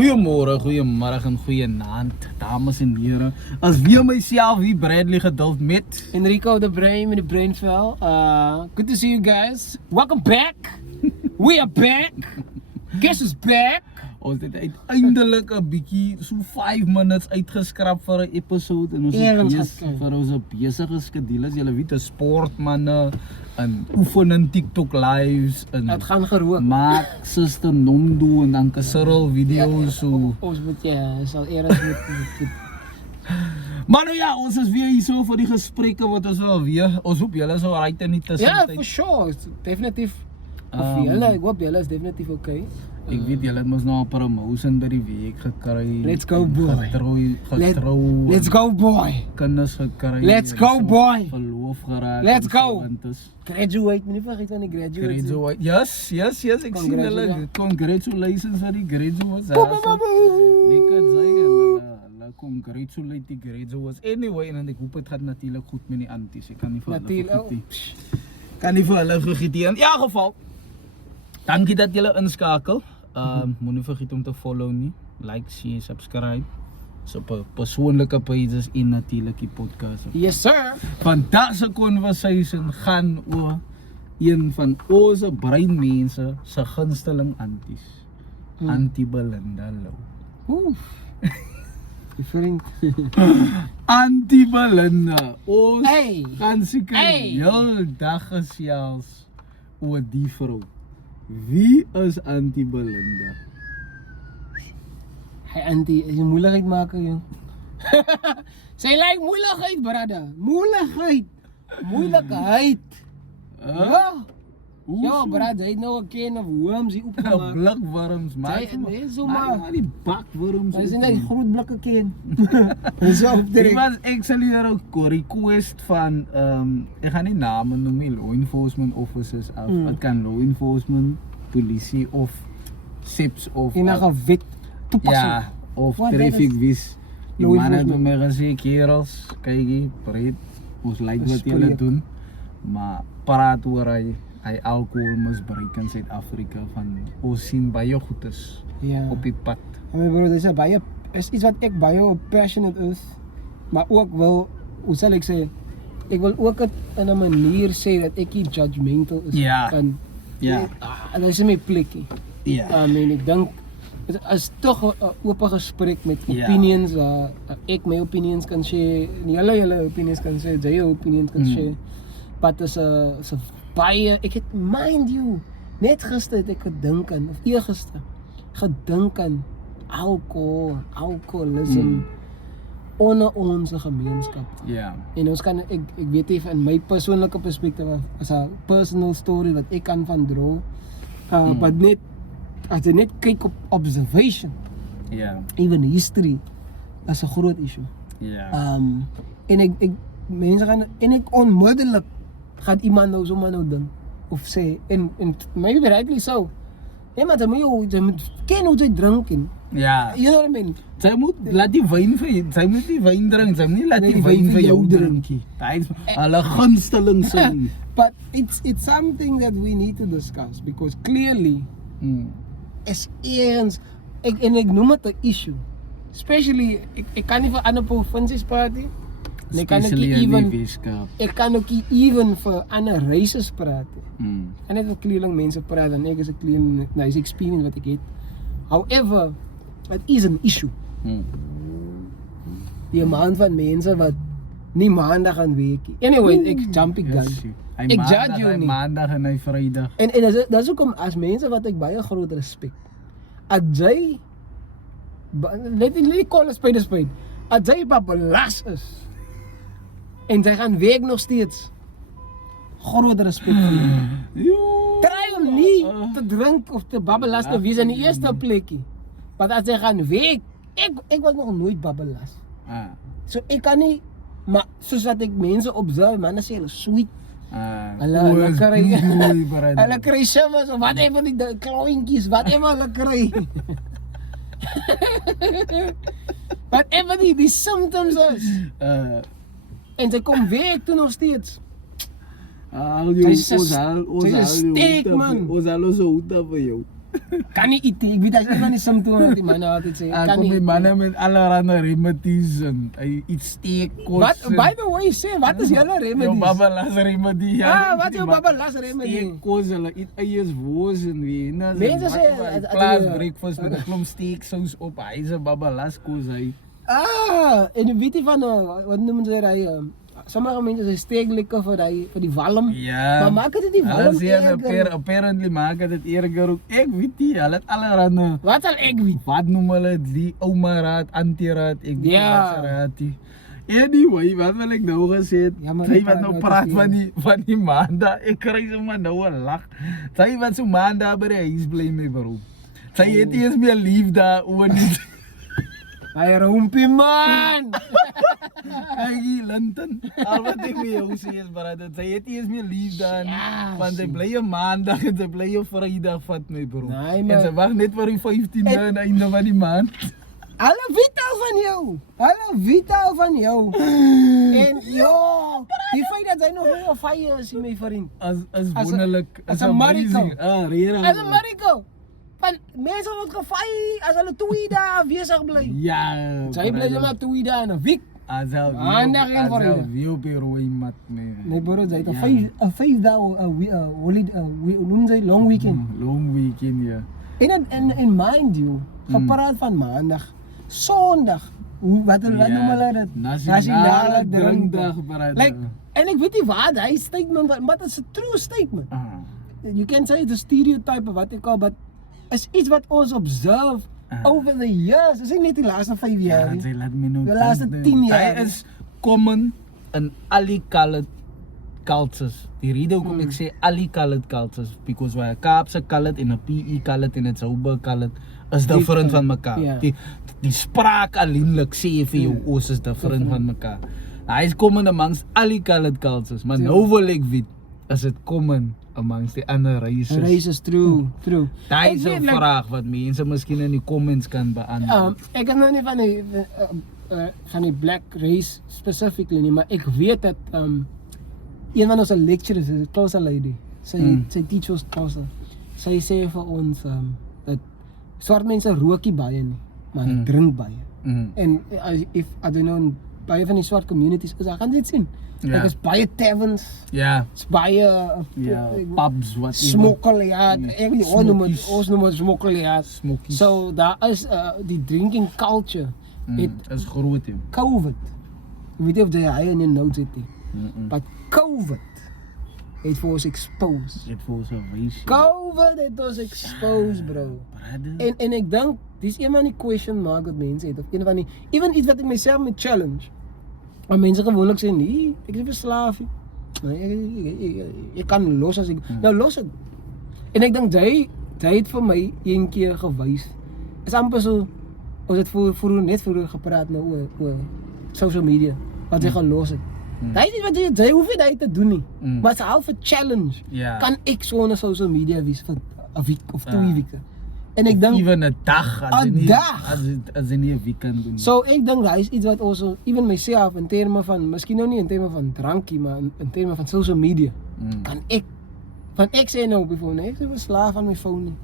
Goeiemôre, goeiemiddag en goeienaand, dames en heren. As weer myself, wie Bradley geduld met Enrico de Brain met de Brainvel. Good to see you guys. Welcome back. We are back. Guess who's back? ons het uiteindelik 'n bietjie so 5 minutes uitgeskrap vir 'n episode en ons vir ons besige skedules. Julle weet, 'n sportmanne en oefen in TikTok lives en Het gaan gerook. maak Suster Nondo en dan Cyril video's so. Ons moet sal eers moet. Maar nou ja, ons is weer hier so vir die gesprekke wat ons wel weer. Ons hoop julle is alright in die Ja, tussentyd. for sure. Definitief. Of julle, ek hoop julle is definitief okay. Ek weet julle het mos nou 'n promotion by die week gekry. Let's go, boy. Getrou. Let's go, boy. Kinders gekry. Let's go, boy. Verloof geraak. Let's go. Graduate, moenie vergeet van die graduate. Graduate. Yes, ek sien hulle. Congratulations vir die graduates. Ek kan sê hulle congratulate die graduates. Anyway, en ek hoop dit gaan natuurlik goed met die aunties. Ek kan nie vir hulle vergeet nie. Kan nie vir hulle vergeet nie. In elk geval, dankie dat julle inskakel. Moenie vergeet om te follow nie. Like, share, subscribe. So persoonlike pages en natuurlik die podcast. Yes, sir. Vandag se conversation gaan oor een van ons breinmense se gunsteling aunties. Auntie Belinda Lou. Oef. Vriend. Auntie Belinda. Ons Hey. gaan seker heel dag gesels oor die vrou. Wie is Auntie Belinda? Hey auntie, is 'n moeilikheid maak jong. Sy lyk moeilikheid, brother. Moeilikheid. Ja. Ja, brother, hy het nou 'n can of worms hier opgemaak. Blikworms, maar Nee, so maar. die bakworms. Hy sien net die groot blikke can. Dis op Dit direk. was ek sal hier ook 'n request van ek gaan nie name noem nie, law enforcement officers of dit kan law enforcement, polisie of SEPS of Enige wet toepassing. ja, of Wat traffic is wis. law Die man het enforcement? my gesê, kerels, kykie, breed, ons like wat julle Spreek. doen, maar praat oor hy alkoholmisbruik in Suid-Afrika van ons sien baie goeders Ja. op die pad. My broer, dis is iets wat ek baie passionate is, maar ook wil, hoe sal ek sê, ek wil ook dit in 'n manier sê dat ek nie judgmental is. Ja. Van, Ja. En dis my plekkie. Ja. En ek dink dit is tog 'n oop gesprek met Ja. opinions waar ek my opinions kan share, julle opinions kan share, jy opinions kan share. Maar dit is 'n baie, ek het mind you, net gister het ek gedink aan, of eergister, gedink aan alcoholism onder ons gemeenskap. Ja. En ons kan, ek weet nie van my persoonlike perspektief as 'n personal story wat ek kan van draw. Maar net, as jy net kyk op observation, Ja. even history, is 'n groot issue. Ja. En ek mense gaan, en ek onmiddellik gaan iemand nou sommer nou ding of sê, en maybe rightly so. Ja, maar dan moet jy ken hoe jy drink en Ja. you know what I mean? Sy moet laat die wyn vir jy, sy moet die wyn drink, sy moet nie laat die wyn vir jou drink nie. Dit is hulle gunsteling sin. But it's something that we need to discuss because clearly is eens ek noem dit 'n issue. Especially ek kan nie vir ander provinsies praat nie. Ek kan ook nie even ek kan ook nie even vir ander races praat nie. En net vir kleurling mense praat en ek is 'n kleurling, nice experience wat ek het. However, it is an issue. Die amount van mense wat nie maandag gaan werk nie. Anyway, ek jump ek dan. Ek judge jou nie. Maandag en hy Vrydag. En dis hoekom as mense wat ek baie groot respek. As jy let nie call a spade a spade. As jy babelas is en jy gaan werk nog steeds. Groot respek vir jou. Try om nie te drink of te babbelas te wees in die eerste plekkie. Want as jy gaan werk, ek was nog nooit babbelas. So ek kan nie, maar soos wat ek mense observe, manne sê hulle sweet. Hulle kry shivers of whatever die kloontjies, whatever hulle kry. Whatever die symptoms is. En sy kom werk toe nog steeds. Ons hal ons hoed vir jou. kan nie eet nie. Ek weet as een van die simptome wat die manne altyd sê, kan Kom nie die eet manne nie. met allerhande remedies en hy eet steekkos. Wat, by the way, sê, wat is julle Jou remedies? baba las remedie. Wat is jou baba las remedie? Steekkos, hulle eet eiers, wors en wiener. Mense sê, Klaas breakfast met 'n klomp steeksous op. Hy is 'n baba las kos hy. En weet jy van, wat noem jy daai, sommige mense sê steeklikker vir die walm. Ja. Maar maak dit die walm Hulle sê erger. apparently maak dit erger ook. Ek weet nie, hulle het allerhande. Wat sal ek weet? Wat noem hulle die ouma raad, auntie raad, ek weet Ja. wat se raad die. Anyway, wat wil ek nou gesê het? Ja, maar Sy ek wat praat nou nou praat te van die maanda, ek kry sommer nou 'n lag. Sy wat so maanda by die huis bly my bro. Sy het nie eens meer lief daar oor nie. Hy rompie man! Hy Linton. Al wat ek vir jou sê is brother, sy het nie eens meer lief daar nie. Ja, Want sy sien. bly 'n maandag en sy bly 'n Vrydag vat my bro. Nee, En maar- sy wag net vir die 15de aan die einde van die maand. Hulle weet al van jou. Hulle weet al van jou. En ja, die feit dat hy nog nie op fire is, my vriend. As As wonderlik, as 'n miracle. amazing. Rera. As 'n miracle. Want mense word gefai as hulle 2 dae afwesig bly. Ja. Sy bly net maar 2 dae in 'n week. Azal Maandag en Vrydag. Wie op die rooi mat mee. Nee bro, sy het Ja. 'n 5 dae holiday, noem sy long weekend. Long weekend, ja. En mind you, gepraat van maandag, Sondag. Wat hulle noem hulle dit? Nasionale drinkdag, brother. Like, en ek weet nie waar hy statement, maar dit is 'n true statement. You can say it's a stereotype of wat ek al, but is iets wat ons observe over the years. Dis nie net die laaste 5 Ja, jaar nie. sy laat my nou De laaste dink, 10 jaar. Hy is common in alle colored cultures. Die rede hoekom ek sê alle colored cultures, because waar 'n Kaapse colored en 'n PE colored en 'n Joburg colored is different van mekaar. Ja. Die spraak alleenlik sê vir jou ons is different van mekaar. Hy is common amongst alle colored cultures, maar nou wil ek weet, is dit common amongst die ander races? Race is true. Daai Ek is weet, 'n like, vraag wat mense miskien in die comments kan beantwoord. Ek is nou nie van die black race specifically nie, maar ek weet dat een van ons lecturers is 'n Xhosa lady. Sy teach ons Xhosa. Sy sê vir ons dat swart mense rookie baie nie, maar hulle drink baie. En if I don't know, in baie van die swart communities is, gaan dit sien. Ja. Ek is baie taverns, Ja. is baie Pubs wat smokkeljaar, ek weet Smokies. ons noem dit smokkeljaar. Smokies. So daar is die drinking culture het is groot hè. COVID. Ek weet nie of jy in die notes het nie. But COVID het vir ons exposed. Dit voel so wys. COVID het ons exposed, bro. En ek dink dis een van die question mark wat mense het, of een van die even iets wat ek myself met challenge. Maar mense gewoonlik sê nee, ek is verslaaf. Ek kan los as ek nou los het. En ek dink jy het vir my een keer gewys. Is amper so ons het net vroeër gepraat nou oor social media wat jy gaan los het. Dit is wat jy hoef nie te doen nie. Maar as half 'n challenge Ja. kan ek sonder social media wees vir 'n week of 2 weke. En ek dink Even 'n dag as Een jy nie dag? as jy nie 'n weekend doen. so ek dink daar is iets wat ons even myself in terme van miskien nou nie in terme van drankie maar in terme van social media kan ek sê nou bijvoorbeeld ek is verslaaf aan my foon nie.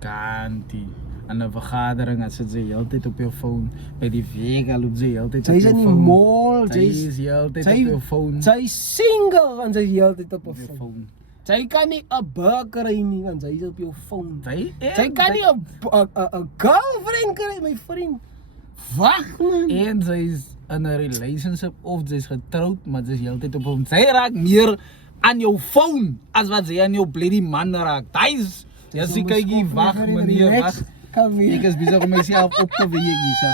Kantie. Aan 'n vergadering as jy heeltyd op jou foon, by die werk al loop jy heeltyd Sy op is jou in die foon. mall, Sy is heeltyd op jou foon. sy is single want sy is heeltyd op 'n Op jou foon. foon. Sy kan nie 'n burger kry nie want sy is op jou foon. Sy kan nie 'n girlfriend kry my vriend. Wag man. En sy is in 'n relationship of sy's getroud, maar sy is heeltyd op hom. Sy raak meer aan jou foon as wat sy aan jou bloody man raak. Dis ja, sy kyk hier, wag meneer, wag. Ek is besig om myself op te weeg hier, sa.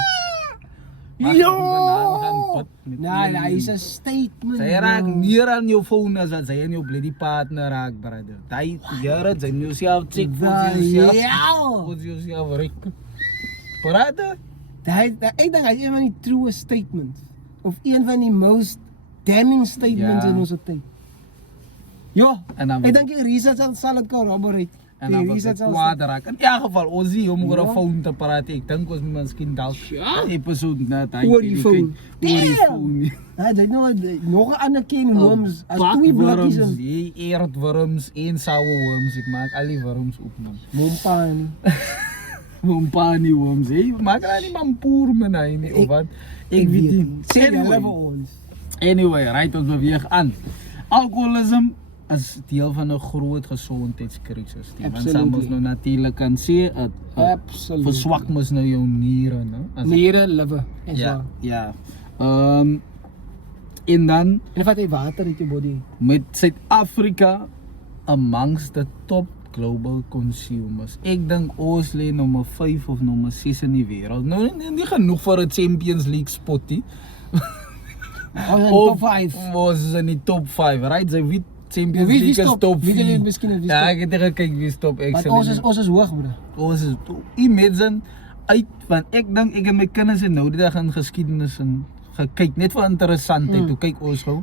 Yo! Nee, is 'n statement. Sy raak meer aan jou foon as wat sy aan jou bloody partner raak, brother. Daai jare sy moet jouself check vir jouself. Vir jouself rek. Brother, Ek dink hy is een van die true statements of een van die most damning statements Ja. in ons tyd. Ja, En dan- ek dink die research sal dit corroborate. En dan Wie was is dit dit zelfs? kwaad raak. In elk geval, ons zie om oor 'n Ja. phone te praat. Ek dink ons moet miskien dalk Ja? 'n episode na daai Oor die phone. oor die Damn! phone. Ja, dit nog 'n ander ken worms. As twee blokkies Bakworms, in eerdworms en sourworms. Ek maak al die worms op man. Mompaan. Mompani worms, hey. Maak al die mampoer man nie of wat? Ek weet nie. Sê hulle vir Anyway, ons. anyway, right, ons beweeg aan. Alkoholisme is deel van 'n groot gesondheidskrisis. Want Absolutely. ons nou natuurlik kan sê dit Absoluut. verswak mos nou jou niere, né? As- Niere, liver. En Ja, so. ja. En dan En wat hy water uit jou body. met Suid-Afrika amongst the top global consumers. Ek dink ons lê nommer 5 of nommer 6 in die wêreld. Nou nie genoeg vir 'n Champions League spot nie. Ons in top 5. Ons is in die top 5, right? Sy weet Champions Wie League is stop? top Wie 4. julle miskien wie Ja, stop? ek het net gekyk wie stop Want excellent. ons is hoog, bro. Ons is imagine uit want ek dink ek en my kinders het nou die dag in geskiedenis en gekyk net vir interessantheid. Toe kyk ons gou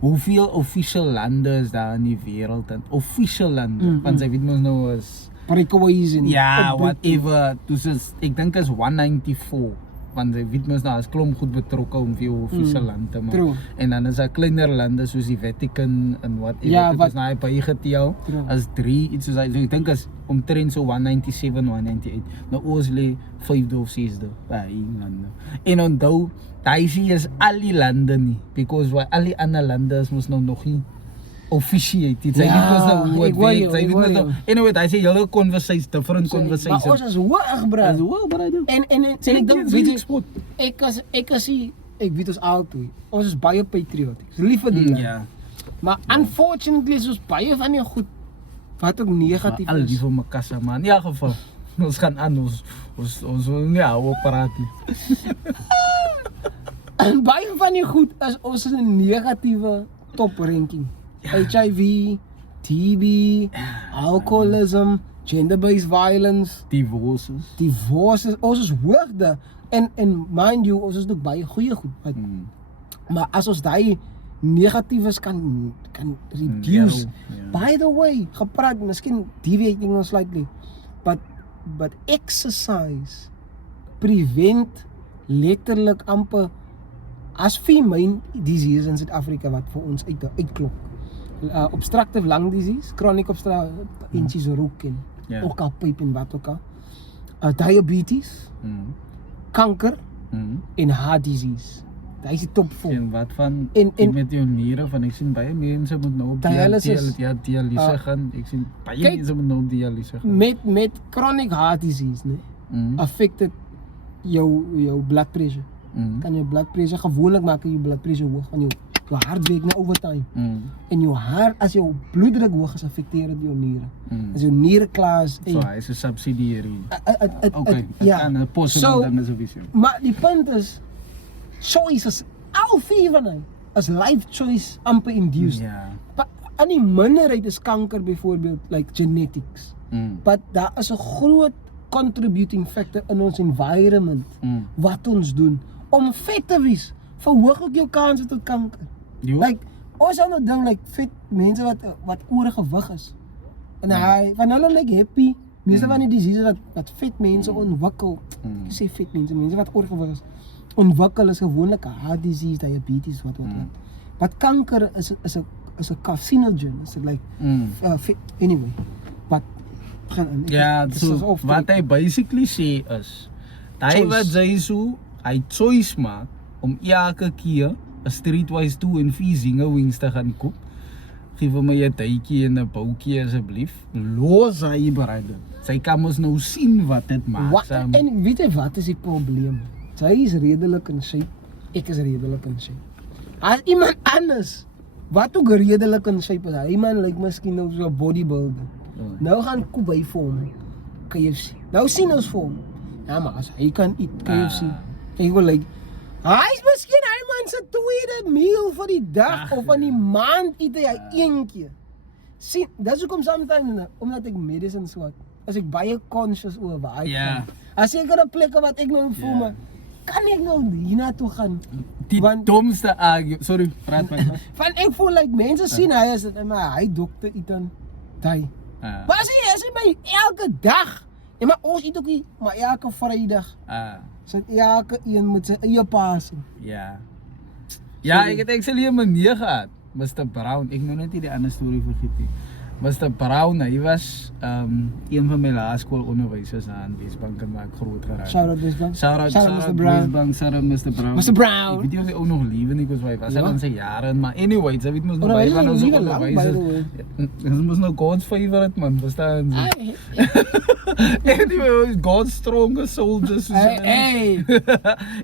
hoeveel official lande is daar in die wêreld en official lande want sy weet mos nou is Breakaways en ja, opbreek. whatever. Dus is ek dink is 194 want sy weet mos nou is klomp goed betrokke om vir jou official land te maak. True. En dan is daar kleiner lande soos die Vatican en whatever. Ja, dit wat- is nou baie getel True. as 3 iets soos hy. So ek dink is omtrent so 197, 198. Nou ons lê 5de of 6de by Engeland. En onthou, daai is al die lande nie because why al die ander lande is mos nou nog nie officiate. Dit sê Ja, nie mos nou hoe ek hoor jou, dit sê ek nie hoor mos nou. jou. Anyway, daai sê julle conversation, different Maar conversation. ons is hoog, bro. As well, but I do. En ek dink Champions weet League jy spot. ek as ek weet ons altyd. Ons is baie patrioties. Lief vir die land. Ja. Maar unfortunately is ons baie van die goed wat ook negatief Al die is. van mekaar se man. In elk geval. Ons gaan aan ons wil nie hou praat nie. En baie van die goed is ons in 'n negatiewe top ranking. HIV, TB, alcoholism, gender-based violence, Divorces. divorce, ons is hoog daar. En mind you, ons is ook baie goeie goed. Maar as ons daai negatiefes kan reduce. Ja. By the way, gepraat, miskien deviating ons slightly. But exercise prevent letterlik amper as female disease in Suid-Afrika wat vir ons uitklop. Obstructive lung disease, chronic obstructive inches rook en Ja. ook al pyp en wat ook al. Diabetes, kanker en heart disease. Dit is die top 4. En wat van En- met jou niere van ek sien baie mense moet nou op Dialysis. dialyse gaan. Ek sien baie Kyk, mense moet nou op dialyse gaan. Met chronic heart disease, nee, affected jou blood pressure. Kan jou blood pressure gewoonlik maak jou blood pressure hoog van jou hart werk na overtime. En jou hart as jou bloeddruk hoog is, affekteer dit jou niere. As jou niere klaar is So hy is 'n subsidiary. Okay, ja. kan 'n possible ding is of iets. Maar die punt is choices al vier van hy as life choice amper induced. Ja. Maar aan die minderheid is kanker byvoorbeeld like genetics. But daar is 'n groot contributing factor in ons environment wat ons doen om vet te wees. Verhoog ook jou kanse tot kanker. Jo. Like ons sal nou ding like vet mense wat oorgewig is. En hy van hulle like happy. Meeste van die diseases wat vet mense ontwikkel. Ek sê vet mense wat oorgewig is. Ontwikkel is gewoonlik heart disease, diabetes wat. Wat kanker is 'n carcinogen. It's like anyway. But Ja, so wat hy basically sê is hy wat jy so hy choice maak om elke keer 'n streetwise 2 en 4 zinge wings te gaan koop. Geef vir my 'n tydjie en 'n boutjie asseblief. Los hy bereid. Sy kan mos nou sien wat dit maak. En weet jy wat is die probleem? Sy is redelik in shape. Ek is redelik in shape. As iemand anders wat ook redelik in shape is, hy man lyk miskien nou so 'n bodybuilder. Nou gaan koop hy vir hom KFC. Nou sien ons vir hom. Ja, maar as hy kan eet KFC, ek wil like hy is miskien hy man se tweede meal vir die dag of van die maand eet hy een keer. Sien, dis hoekom sometimes omdat ek medicine swat, as ek baie conscious oor waar hy gaan. As sekere plekke wat ek nou voel maar kan ek nou hiernatoe gaan? Die domste sorry, praat my. Van ek voel like mense sien hy is dit maar hy dokter eet dan daai Maar as jy by elke dag. Ja, maar ons eet ook nie, maar elke Vrydag. Sit elke een met sy eie passing. Ja. Ja, ek het actually 'n meneer gehad, Mr. Brown. Ek moet net nie die ander storie vergeet nie. Mr. Brown, hy was een van my laerskoolonderwysers aan Wesbank waar ek groot geraak het. Shout-out Wesbank. Shout-out Mr. Brown. Wesbank, shout-out Mr. Brown. Mr. Brown. Ek weet nie of hy ook nog lewe nie, because hy was al Ja. in sy jare, maar anyways, hy weet mos nog Oh, baie hy van is ons nog lang, by the onderwysers. Dit mos nou God's favorite man, verstaan jy? Hey, Anyway, God's strongest soldiers. hey.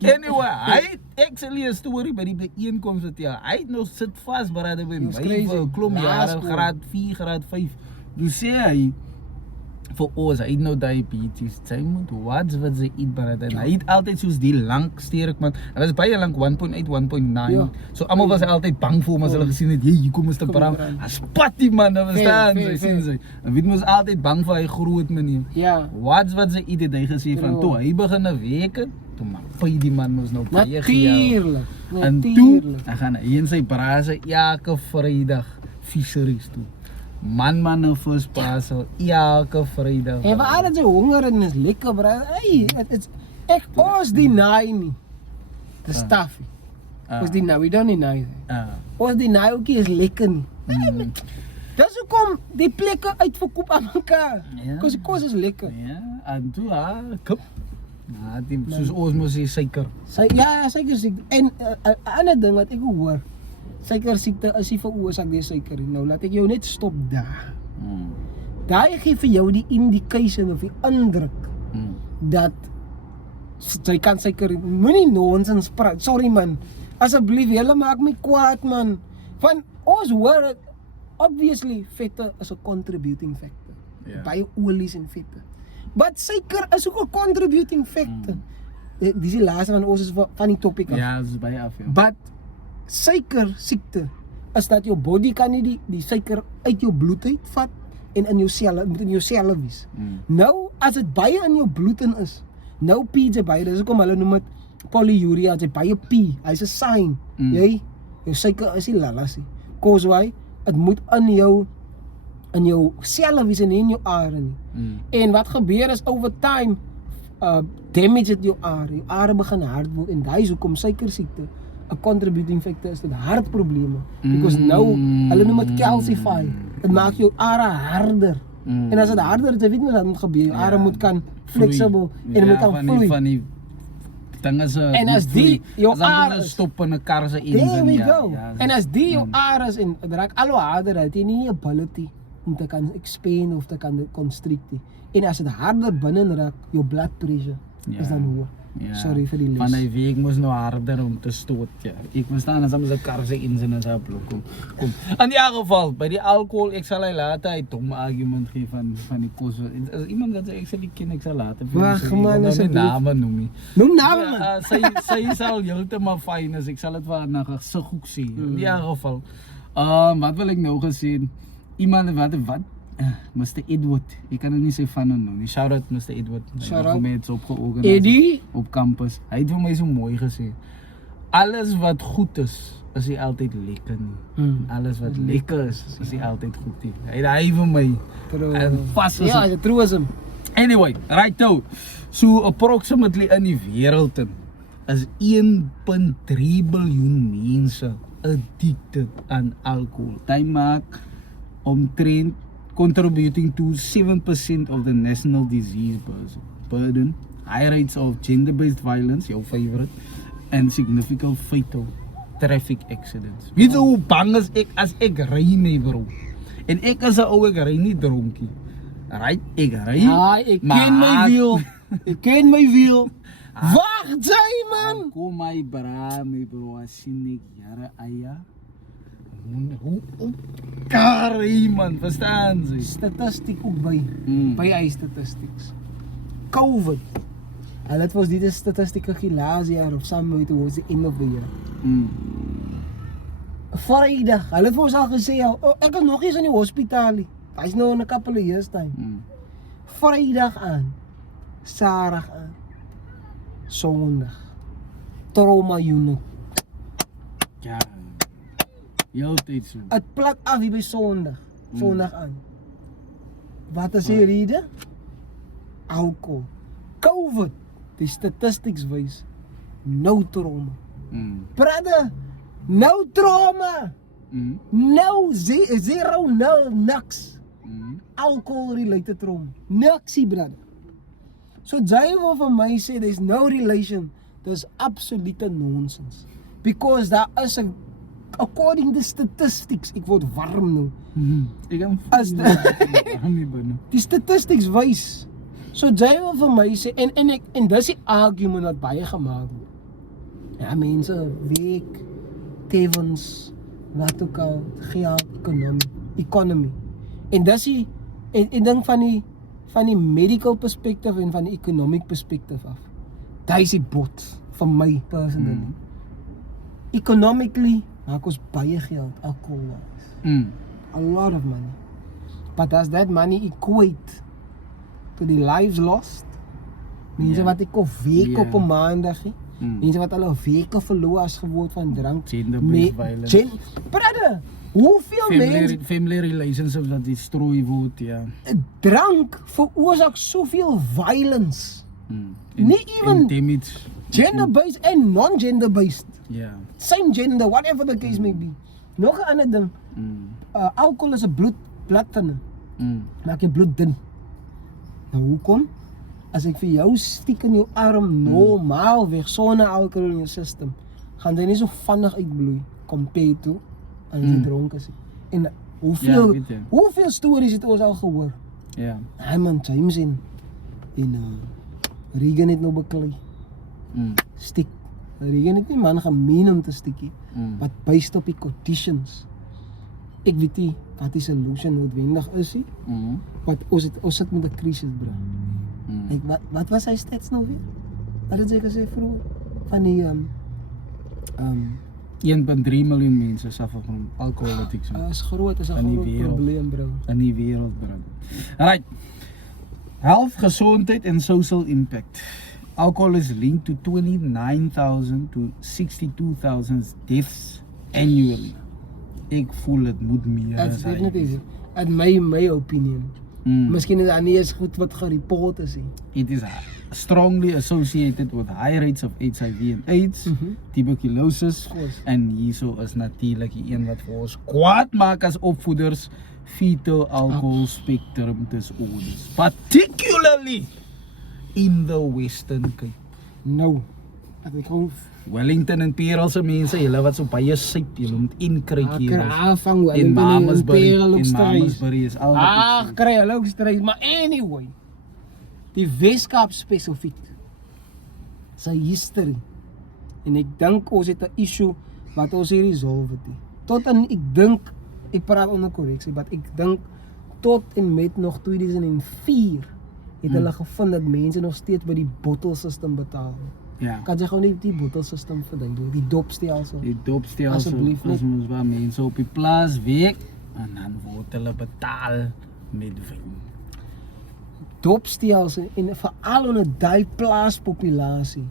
Anyway, hy het actually 'n storie by die bijeenkoms vertel. Hy het nog sit vas brother by was my crazy. vir 'n klomp jare, Laerskool. graad 4, graad 5. Toe sê hy vir ons, hy het nou diabetes. Sy moet wat sy eet brother. En hy het altyd soos die lank sterk man. Hy was baie lank 1.8, 1.9. Ja. So almal was altyd bang vir hom as hulle gesien het, "Hey, hier kom Mr. Brown." Hy spat die man, nou verstaan jy, sien sy. En weet mos altyd bang vir hy groot meneer. Ja. Wat sy eet het hy gesê van True. toe hy begin 'n week, toe maar py die man mos nou baie geld. Natuurlijk. En toe, dan gaan hy in sy brase elke Vrydag fisheries toe. Man nou first pass elke Vrydag. En waar al sy honger en is lekker bro. Hey, ek ons deny nie. The stuff. Ons deny, we don't deny. Ons deny ook nie is lekker nie. Dis hoekom die plekke uitverkoop aan mekaar. Ja. Kos die kos is lekker. Ja, en toe kip. Ja, die soos ons mos sê suiker. Ja, suiker siekte. En 'n ander ding wat ek hoor, suiker siekte is nie veroorsaak deur suiker nie. Nou laat ek jou net stop daar. Daai gee vir jou die indication of die indruk dat jy kan suiker moenie nonsens praat. Sorry man. Asseblief, julle maak my kwaad man. Van ons hoor het, obviously vette is 'n contributing factor. Ja. Baie olies en vette. But suiker is ook 'n contributing factor. Dis die laaste van ons is van die topik af. Ja, dit is baie af ja. But suiker siekte is dat jou body kan nie die suiker uit jou bloed uitvat en in jou selle, moet in jou selle wees. Nou as dit baie in jou bloed in is, nou pee jy baie, dis hoekom hulle noem dit polyuria, as jy baie pee, hy's 'n sign. Jou suiker is nie lalas nie. Cause why? Dit moet in jou selle wees en nie in jou are nie. En wat gebeur is over time damage dit jou are begin hard word en daai is hoekom suiker siekte 'n contributing factor is tot hartprobleme. Because nou hulle noem dit calcify. Dit maak jou are harder. En as dit harder is, jy weet nie wat moet gebeur. Jou are moet kan flexible en moet kan vloei. Van die dinge se En as die jou are stop in 'n kar se there engine. we go. En as die jou are is en dit raak al hoe harder, het jy nie ability om te kan expand of te kan constrict nie. En as dit harder binne raak, jou blood pressure is dan hoog. Ja. Sorry vir die les. Van die week moes nou harder om te stoot, ja. Ek verstaan as ons 'n kar se engine is op kom. In die geval, by die alcohol, ek sal hy later 'n dom argument gee van die kos. As iemand wat ek sal ken, ek sal later vir Wag, man, as asseblief. name noem nie. Noem name man. Ja, sy sal heeltemal fyn as ek sal dit vir haar na gesig ook sê. In die geval. Wat wil ek nou gesê? Iemand wat Mr. Edward, ek kan nie sy van hom noem nie. Shout out Mr. Edward. Shout out. Hy het opgeorganiseer Eddie? op campus. Hy het vir my so mooi gesê. Alles wat goed is nie altyd lekker nie. Alles wat lekker is nie altyd goed nie. Hy vir my en pas is Ja, dit. it's a truism. Anyway, right now. So approximately in die wêreld is 1.3 biljoen mense addicted aan alcohol. Dit maak omtrent contributing to 7% of the national disease burden, high rates of gender-based violence, your favorite, and significant fatal traffic accidents. Weet jy hoe bang is ek as ek ry nie bro? En ek is 'n ou, ek ry nie dronkie. Right? Ek ry. Ja, ek ken my wiel. Ek ken my wiel. Wag, jy man. Kom my bro, as sien ek jare eie. Hoe kar man, verstaan jy? Statistiek ook by hy statistics. COVID. Hulle het ons die statistieke laas jaar of somewhere towards the end of the year. Vrydag, hulle het ons al gesê ek is nog eens in die hospitaal nie. Hy's nou in a couple of years time. Vrydag aan, Saterdag aan, Sondag, trauma unit. Ja. Heeltyd so. Het plat af hier by Sondag aan. Wat is die rede? Alcohol. COVID, die statistics wys, no trauma. Brother, no trauma. No, zero, nul, niks. Alcohol-related trauma. Niksie, brother. So jy wil vir my sê, there's no relation. Dis absolute nonsense. Because daar is a, according to statistics, ek word warm nou. Ek kan As binne. die statistics wys. So jy wil vir my sê, en dis die argument wat baie gemaak word. Ja, mense, week, tevens, wat ook al, geld, economy. En dis die, en ding van die medical perspective en van die economic perspective af. Dit is die bot, vir my personally. Economically, maak ons baie geld, alcohol-wise. A lot of money. But does that money equate to the lives lost? Mense wat ek of week op 'n maandag nie. Mense wat al weke verloor as geword van drank. Gender-based violence. Brother, hoeveel mense Family relationships wat destroy word, ja. drank veroorsaak soveel violence. Nie even damage. gender-based en non-gender-based. Ja. Same gender, whatever the case may be. Nog 'n ander ding. Alcohol is 'n bloedthinner. Maak jy bloed dun. Nou hoekom? As ek vir jou stiek in jou arm normaal weg sonder alcohol in jou system, gaan jy nie so vinnig uitbloei compared to as jy dronk is. En hoeveel stories het ons al gehoor? Ja. Hy man James en Regan het nou beklei. Stiek. Regan het nie man gemeen om te stiekie. Wat based op die conditions. Ek weet nie wat die solution noodwendig is nie. Want ons sit met 'n crisis, bro. Wat was hy stats nou weer? Wat het jy gesê vroeër? Van die 1.3 miljoen mense suffer van alcohol addiction. Is groot, is 'n groot probleem, bro. In die wêreld, bro. Alright. Health, gesondheid en social impact. Alcohol is linked to 29,000 to 62,000 deaths annually. Ek voel dit moet meer That's as definitely, at my opinion. Miskien is daar nie eens goed wat gereport is nie. It is strongly associated with high rates of HIV and AIDS, tuberculosis, en hierso is natuurlik die een wat vir ons kwaad maak as opvoeders, fetal alcohol spectrum disorders, particularly in the Western Cape. Nou, ek gou Wellington en Parel se mense, julle wat so baie syp, julle moet inkry hier. Afhang wel In Mamasbury is al kry hulle ook strys, maar anyway. Die Weskaap spesifiek. Sy history. En ek dink ons het 'n issue wat ons hier resolve het. Tot en ek dink, ek praat onder korreksie, maar ek dink tot en met nog 2004 het hulle gevind dat mense nog steeds by die bottle system betaal. Ja. Kan jy gewoon nie die bottle system verdink, die dopstelsel. Die dopstelsel Asseblief is ons waar mense op die plaas werk en dan word hulle betaal met wyn. Dopstelsel en veral onder die plaaspopulasie.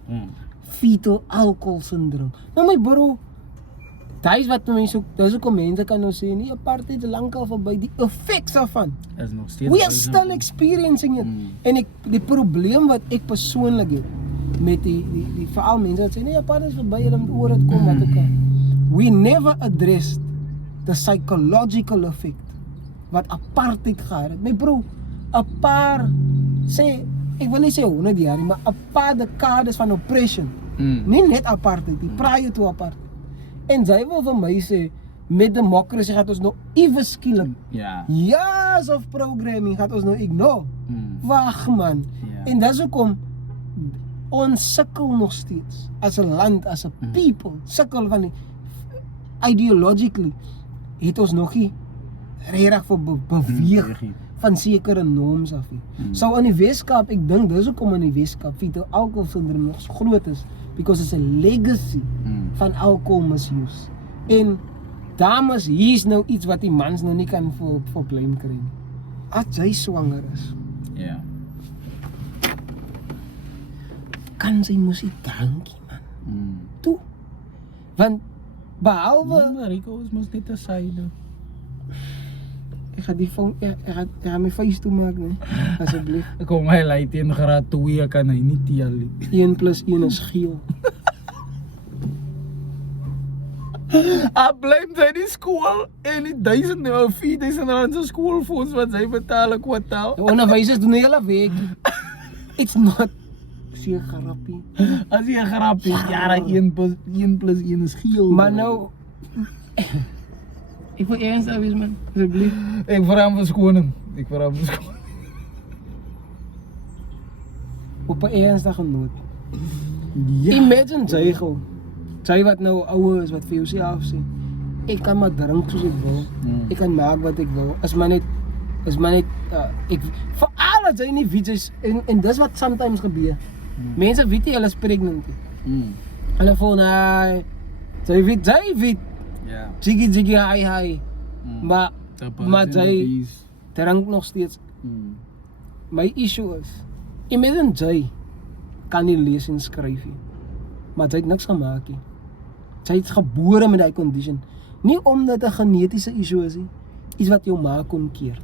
Fetal alcohol syndroom. Nou my bro, dis wat mense ook, dis hoekom mense kan nou sê nie apartheid is lankal verby, die effects daarvan. Is nog steeds. We are still experiencing it. En die probleem wat ek persoonlik het met die veral mense wat sê nee apartheid is verby, hulle moet oor dit kom wat ook al. We never addressed the psychological effect wat apartheid gehad het. My bro, 'n paar sê, ek wil nie sê 100 jaar nie, maar 'n paar dekades van oppression. Nie net apartheid, die prior to apartheid. En sy wil vir my sê, met democracy gaat ons nou iewes skielik. Ja. Years of programming gaat ons nou ignore. Wag man. En dis hoekom ons sukkel nog steeds as 'n land, as 'n people, sukkel van die ideologically het ons nog nie regtig vir beweeg van sekere norms af nie. So in die Weskaap, ek dink dis hoekom in die Weskaap fetal alcohol syndroom nog groot is, because it's a legacy van alcohol misuse. En dames, hier's nou iets wat die mans nou nie kan vir blame kry nie. As jy swanger is, Ja. kan sy mos nie drankie man. Toe. Want behalwe Maar Rico is mos net 'n syde. Ek gaan die phone, ek gaan my face toemaak, nee. Asseblief. Ek kom my lei teen graad 2 kan hy nie tel nie. 1 + 1 is geel. Blame sy die skool en die 4,000 rand se skoolfonds wat sy betaal 'n kwartaal. Die onderwysers doen 'n hele week. It's not so grappie. As jy 'n grap is, ja, 1 + 1 is geel. Maar nou ek wil ernstig wees man, asseblief. Ek vra hom verskoning. Op 'n ernstige noot. Ja. Imagine jy gou. Jy wat nou ouer is wat vir jouself sê. Ek kan maar drink soos ek wil. Ek kan maak wat ek wil. As maar net ek vir al wat jy nie weet is en dis wat sometimes gebeur. Mense weet nie hulle is pregnant nie. Hulle voel nee. Jy weet. Ja. Jiggy hi. Maar jy drink nog steeds. My issue is imagine jy kan nie lees en skryf nie. Maar jy het niks gemaak nie. Jy is gebore met daai condition. Nie omdat dit 'n genetiese issue is nie. Iets wat jou ma kon keer.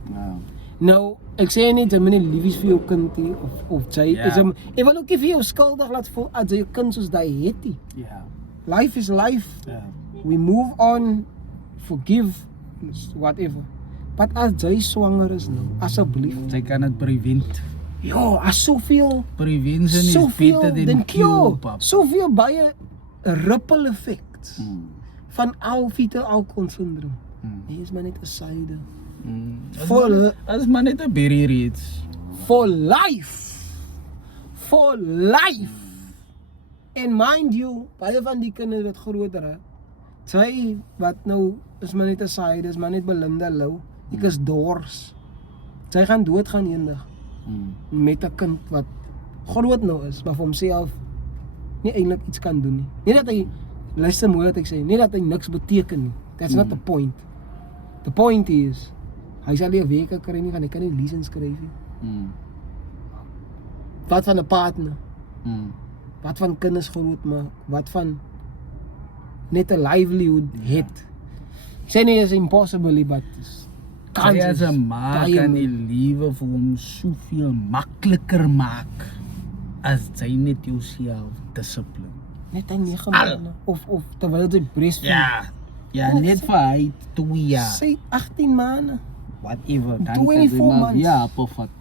Nou, ek sê nie jy moet nie liefies vir jou kind hê of jy is ek wil ook nie vir jou skuldig laat voel as jy 'n kind soos daai het nie. Ja. Life is life. Ja. We move on, forgive, whatever. But as jy swanger is nou, asseblief. Jy kan dit prevent. Ja, as soveel Prevention is beter than cure, pap. Soveel baie ripple effects van fetal alcohol syndrome. Nee, is maar net 'n syde. As maar net 'n berry reeds. For life. And mind you, baie van die kinders wat groter is, sy wat nou is maar net 'n syde, is maar net Belinda Lou. Ek is dors. Sy gaan doodgaan eendag. Met 'n kind wat groot nou is, maar vir homself nie eintlik iets kan doen nie. Nie dat hy luister mooi wat ek sê, nie dat hy niks beteken nie. That's not the point. The point is hy sal nie 'n week kry nie, want hy kan nie lees en skryf nie. Wat van 'n partner? Wat van kinders groot maak? Wat van net 'n livelihood het? Ek sê nie is impossible nie, but Sy as 'n ma kan die lewe vir hom soveel makliker maak as jy net jouself dissipline. Net hy 9 maande of terwyl jy breastfeed. Ja, net vir hy 2 jaar. Sy 18 maande. Whatever, dan 24 months. Ja, perfect.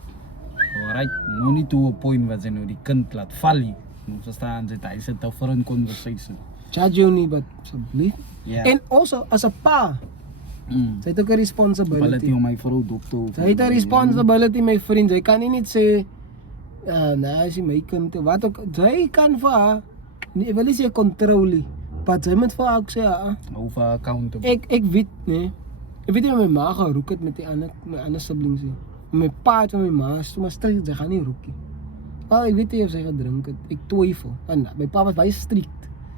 Alright, nou nie to 'n point wat sy nou die kind laat val nie. Nou verstaan jy, hy sit daar vir 'n conversation. Judge you nie, but asseblief. En also as 'n pa, sy het ook 'n responsibility. Om my vrou dokter. Sy het 'n responsibility, my vriend. Jy kan nie net sê nee, as jy my kind, wat ook, jy kan vir haar, ek wil nie sê control nie, maar jy moet vir haar ook sê, Hou vir accountable. Ek weet, nee, ek weet nie my ma gaan roek het met my ander siblings nie. My pa het van my ma, so maar strikt, sy gaan nie roek nie. Wel, ek weet nie of sy gaan drink het, ek twyfel, want my pa was baie strikt.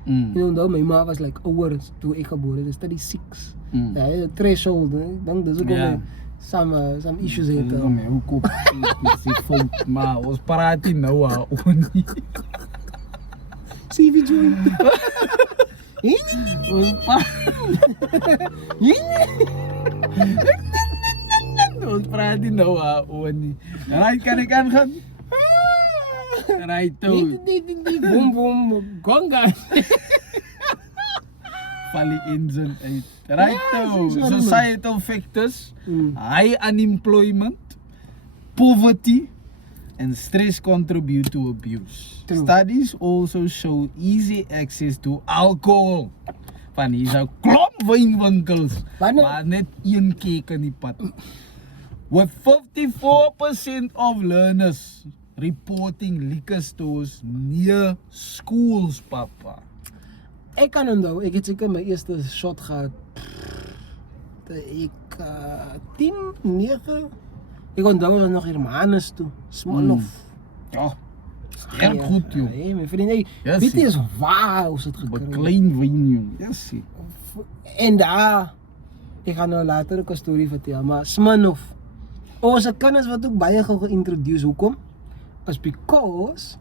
En onthou, my ma was like ouer toe ek gebore, dis 36. Ja, threshold, ek dink dis ook al some issues het. Hoe kop is fout, maar ons praat nie nou oor nie. See wie join. Ons praat nie nou oor nie. Right, kan ek aangaan? Right, toe. Boom, boom, gonga. Valley engine uit. Right, toe. Societal factors, high unemployment, poverty, and stress contribute to abuse. True. Studies also show easy access to alcohol. Van hier is 'n klomp wynwinkels, maar net een kek in die pad. With 54% of learners reporting liquor stores near schools, papa. Ek kan onthou, ek het seker my eerste shot gehad. Ek 10, 9. Ek onthou ons nog Hermanus toe, Smolof. Ja, sterk goed joh. Nee, my vriend, weet jy is waar ons het gekry. Klein wyn joh, yes. En daar, ek gaan nou later ook 'n storie vertel, maar Smolof. Ons kinders wat ook baie gou geïntroduce, hoekom? As because,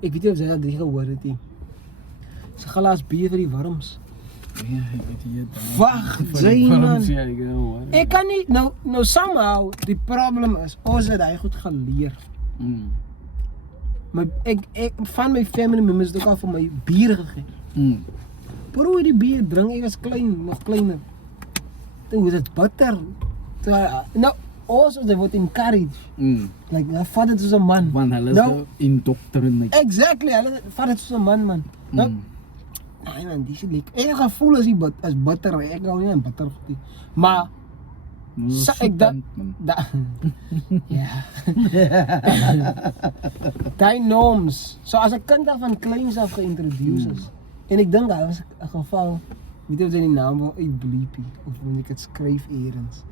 ek weet nie of jy dit gehoor het nie. Sy glas bier vir die worms. Ja, ek weet hier. Wag, Jay, man. Ja, ek hoor. Ek kan nie, nou somehow, die probleem is, ons het hy goed geleer. Maar ek van my family members het ook al vir my bier gegee. Bro, die bier drink, ek was klein, nog kleiner. Toen was het bitter. Nou, ons word encouraged. Like, vat het soos 'n man. Want hulle is Nou, indoctrinate. exactly, hulle vat het soos 'n man, man. Nou, nee man, die shit lekker. Ek gevoel as bitter, ek hou nie aan bitter goed nie. Maar, ek ja. Die norms. So as 'n kind af van kleins af geïntroduce is. En ek dink daar was 'n geval, weet jy of jy die naam wil uitbleepie of moet ek dit skryf eers.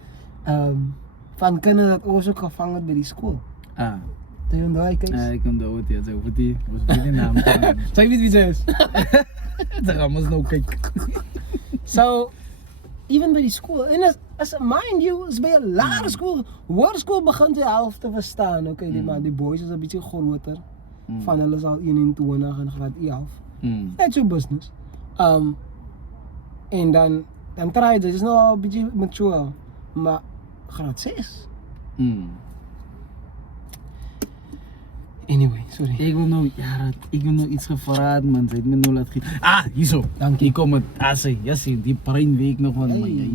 Van kinders dat ons ook gevang het by die skool. Jy onthou hy kies? Ek onthou dit, ja, so vir die was baie die naam. Sy weet wie sy is. Dan gaan ons nou kyk. So, even by die skool, en as mind you, is by 'n laer skool, hoërskool begin jy half te verstaan, okay, die boys is 'n bietjie groter, van hulle is al 21 en graad 11, net so business, en dan try jy, dit is nou al 'n bietjie mature, maar graad 6. Anyway, sorry. Ek wil nou iets gevraagd, man. Sy het my nou laat giet. Hierso. Dankie. Hier kom het Assie. Ja, sien, die breinweek nog van my.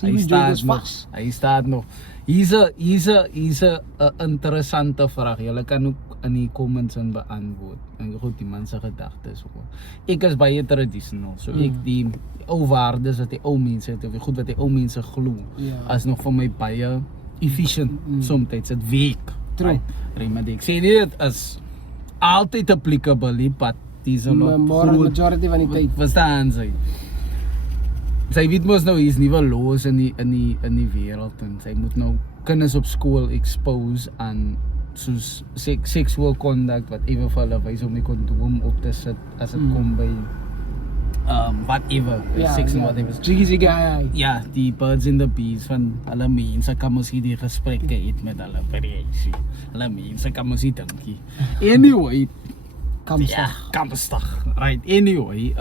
Hy staat nog. Hy staat nog. Hier's 'n interessante vraag. Julle kan ook in die comments in beantwoord. En goed, die man se gedagtes ook. Ek is baie traditional. So ek die ou waardes wat die ou mense het, of die goed wat die ou mense glo, as nog vir my baie efficient soms dit week. True. Maar ek sê nie dit is altyd applicable nie, but dis nog majority van die tyd. Verstaan sy? Sy weet mos nou, is nie wel los in die wêreld en sy moet nou kinders op skool expose aan soos sexual conduct wat ewe vir hulle wys om die kondoom op te sit as dit kom by whatever, sex and whatever. Jiggy guy. Ja, die birds and the bees van hulle mense kan mos hier die gesprekke het met hulle presie. Hulle mense kan mos hier dinkie. Anyway, Kamstag. Right, anyway,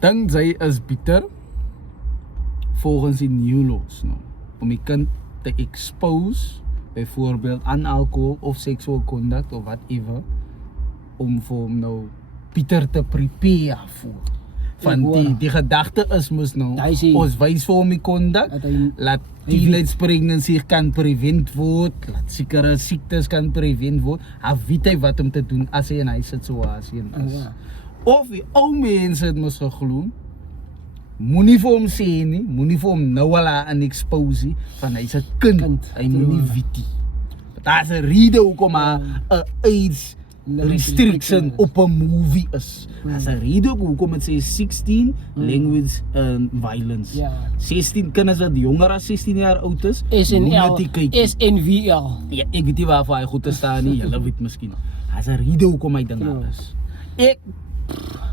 dink sy is bitter volgens die new laws nou, om die kind te expose byvoorbeeld aan alcohol of sexual conduct of whatever, om vir hom nou bitter te prepare voor. Van die gedagte is mos nou, ons wys vir hom die conduct, laat teenage pregnancy kan prevent word, laat sekere siektes kan prevent word, weet hy wat om te doen as hy in hy situasie is. Of die ou mense het mos geglo, moenie vir hom sê nie, moenie vir hom nou al aan expose van hy's 'n kind, hy moenie weet nie. Daar's 'n rede hoekom 'n age restriction op 'n movie is. Daar's 'n rede hoekom dit sê 16 language violence. 16 kinders wat jonger as 16 jaar oud is, SNVL. Ja, ek weet nie waarvoor hy goed te staan nie, julle weet miskien. Daar's 'n rede hoekom hy dinge is.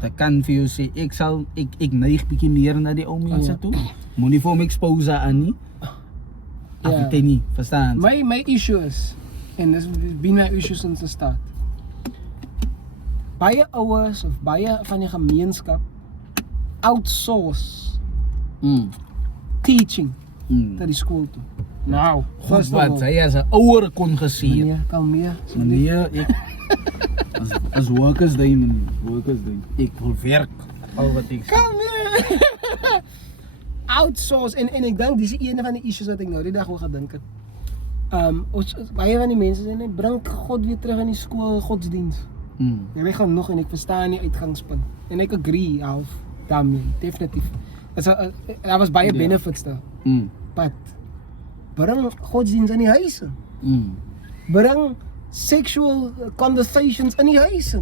Ek kan vir jou sê, ek neig bietjie meer na die ou mense toe. Moenie vir hom expose aan nie. Weet jy nie, verstaan? My issue is, en dis been my issue since the start. Baie ouers of baie van die gemeenskap outsource teaching na die skool toe. Nou, goed wat hy as 'n ouer kon gesê. Meneer, kalmeer. Meneer, ek as workers day, man. Ek wil werk. Al wat ek kalmeer. Outsource en ek dink dis een van die issues wat ek nou die dag oor gedink het. Baie van die mense sê net bring God weer terug in die skool, godsdiens. Jy gaan nog en ek verstaan nie uitgangspunt. En ek agree half daarmee, definitief. Daar was baie benefits daar. But bring godsdiens in die huise. Bring sexual conversations in die huise.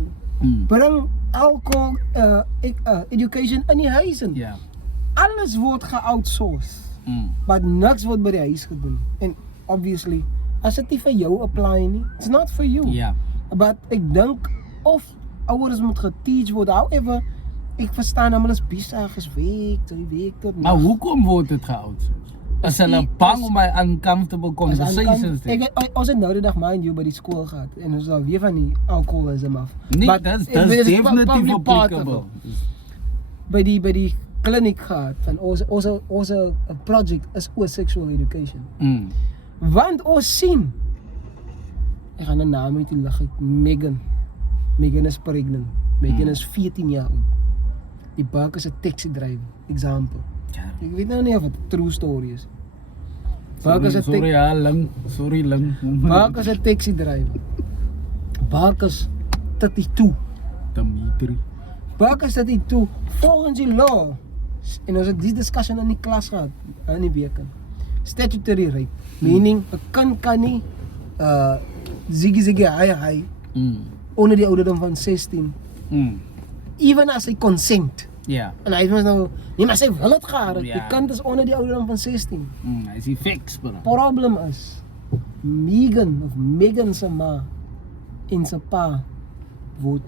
Bring alcohol education in die huise. Alles word geoutsourced. But niks word by die huis gedoen. En obviously, as dit nie vir jou apply nie, it's not for you. But ek dink of ouers moet geteach word, however, ek verstaan hulle is besig, is week tot maar hoekom word dit geoutsourced? Is hulle bang om my uncomfortable conversations te ons het nou die dag mind you by die skool gehad, en ons al weer van die alcoholism af. Nee, that's definitely applicable. by die kliniek gehad van ons project is oor sexual education. Want ons sien, ek gaan 'n naam uit die lug uit, Megan is pregnant. Megan is 14 jaar oud. Die Buck is 'n taxi driver, example. Ja. Ek weet nou nie of dit 'n true story is. Buck is 'n Sorry, lang. Buck is 'n taxi driver. Buck is 32. Dimitri. Buck is 32. Volgens die law, en ons het die discussion in die klas gehad, in die week. Statutory rape, meaning 'n kind kan nie ziggy hy onder die ouderdom van 16. Even as hy consent. Ja. En hy was nou, nee maar sy wil dit gehad, Ja. die kind is onder die ouderdom van 16. Hy is die fix, bro. Problem is, Megan se ma en sy pa word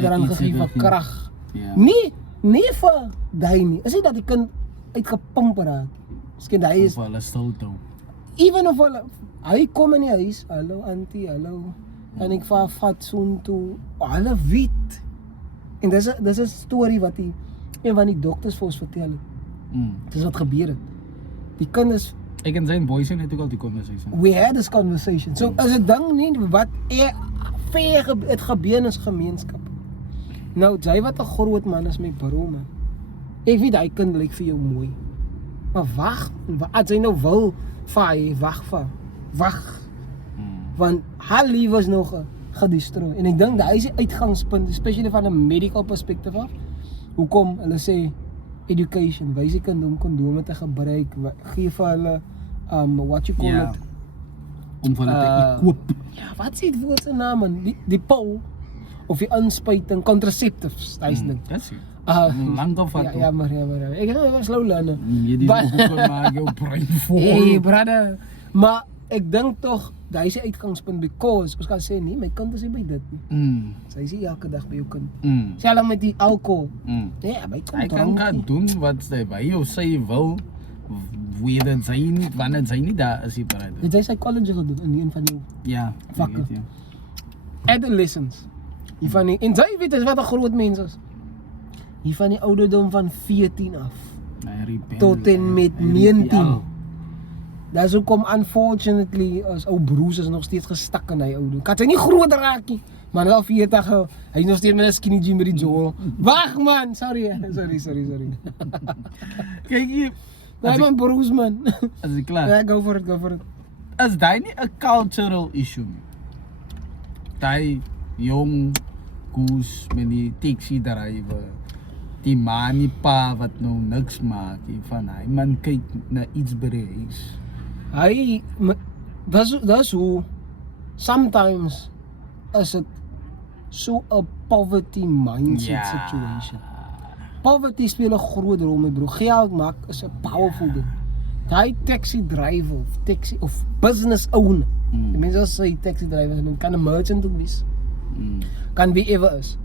daaraan iets gegee vir gegee. krag. Ja. Nie vir daai nie. Is nie dat die kind uitgepomp raak. Miskien hy is, Of hulle stil toe. even of hy kom in die huis, hallo auntie, hallo, en ek vat soon toe, hulle weet. En dis 'n storie wat een van die dokters vir ons vertel het. Dis wat gebeur het. Die kind is, Ek en sy boys het ook al die conversation. we had this conversation. So is 'n ding nie wat het gebeur in ons gemeenskap. Nou, jy wat 'n groot man is met bro man. Ek weet hy kind lyk vir jou mooi. Maar wag, as jy nou wil vaai, wag. Want haar lewe is nog gedestrooi. En ek dink daai is die uitgangspunt, especially van 'n medical perspective af. Hoekom hulle sê education, wys die kind om kondome te gebruik, gee vir hulle what you call Ja. it. Om vir hulle te equip. Ja, wat is die woord se naam man? Die pil of die inspuiting, contraceptives, daai is ding. Dis ie. Uh, Lang gevat. Ja, maar. Ek is slow learner. Jy die But- hoekom maak jou brein vol. Hey brother, maar ek dink tog daai is die uitgangspunt because ons kan sê nee, my kind is nie by dit nie. Sy is nie elke dag by jou kind. Selfs met die alkohol. Ja, my kind. Hy kan gaan doen wat sy by jou sê wil. Wie dit sy nie, wanneer sy nie daar is, brother. Het jy psychology gedoen in een van die Ja, Vakke. ek weet, adolescents? Hier van die, en jy weet is wat 'n groot mens is. Hier van die ouderdom van 14 af Hy rebel, tot en met hy 19. rebel. Dis hoekom unfortunately as ou broers is nog steeds gestak in hy ouderdom. Kan hy nie groter raak nie. Maar nou al 40, hy is nog steeds met 'n skinny jean met die Joel. Wag man, sorry. Kyk hier, Daai man broers man. as ek klaar. Ja, go for it. Is daai nie 'n cultural issue nie? Daai jong koes met die taxi driver, die ma en die pa wat nou niks maak nie, van hy man kyk na iets by die huis. That's hoe sometimes is it so a poverty mindset situation. Poverty speel 'n groot rol my bro. Geld maak is 'n powerful ding. Daai taxi driver of business owner. Die mense as sy taxi driver en kan 'n merchant ook wees. Kan wie ever is.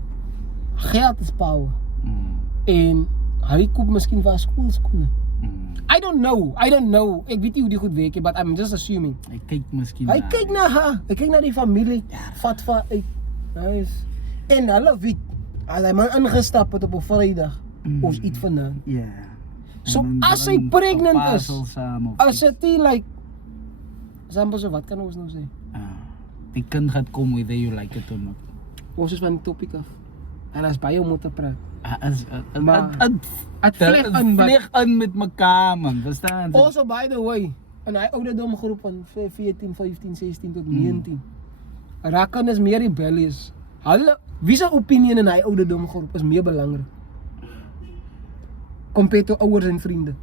Geld is power. En hy koop miskien vir skoolskoene. I don't know. Ek weet nie hoe die goed werk nie, but I'm just assuming. Hy kyk miskien Hy kyk na haar. Hy kyk na die familie. Vat vir uit. Nice. En hulle weet as hy man ingestap het op 'n Vrydag of iets vanaand. Ja. So En dan as hy bring pregnant 'n is, parcel saam of as dit nie like Sambo so wat kan ons nou sê? die kind gaan kom whether you like it or not. Ons is van die topic af. En as baie om te praat. Maar het vlieg in met mekaar man, verstaan jy? Also by the way, in hy ouderdom groep van 14, 15, 16 tot 19. Rakan is meer rebellious. Hulle wie se opinie in hy ouderdom groep is meer belangrik. Compared to ouers en vriende.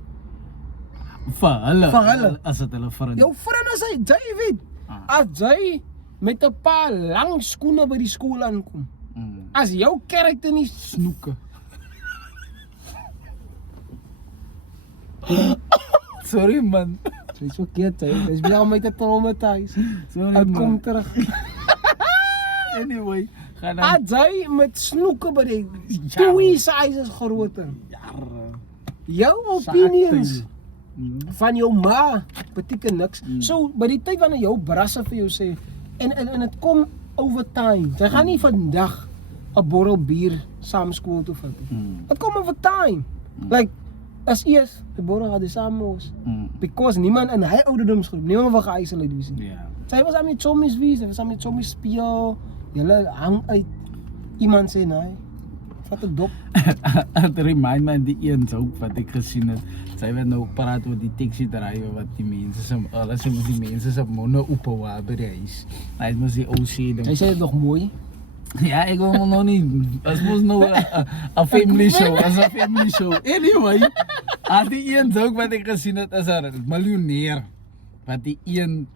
Vir hulle. As dit hulle vriend. Jou vriend is hy, jy weet. As jy met 'n paar lang skoene by die skool aankom. As jou karakter nie Snoeke. Sorry man. Sy's verkeerd, hy's baie om my te traumatize. Sorry Ek kom man. terug. Anyway, gaan dan. As jy met snoeke by die twee sizes groter. Jou opinions van jou ma beteken niks. So by die tyd wanneer jou brasse vir jou sê en dit kom over time. Jy gaan nie vandag 'n bottel bier saam skool toe vat. Mm. Dit kom over time. Like as eers, die bottel gaan die saam ons. Because niemand in hy ouderdomsgroep, niemand wil ge-isolate wees nie. Ja. Sy was aan met chommies wees, sy was aan met chommies speel. Julle hang uit. Iemand sê nee. Vat 'n dop. Het remind my die eens ook wat ek gesien het. Sy het nou praat oor die taxi drywer wat die mense se alles moet die mense se monde oopwa by die huis. Hy moet die ou sê Hy sê dit nog mooi. ja, ek wil nog nie. As mos nou 'n family show, as 'n family show. Anyway, as die eens ook wat ek gesien het is 'n miljonair wat die een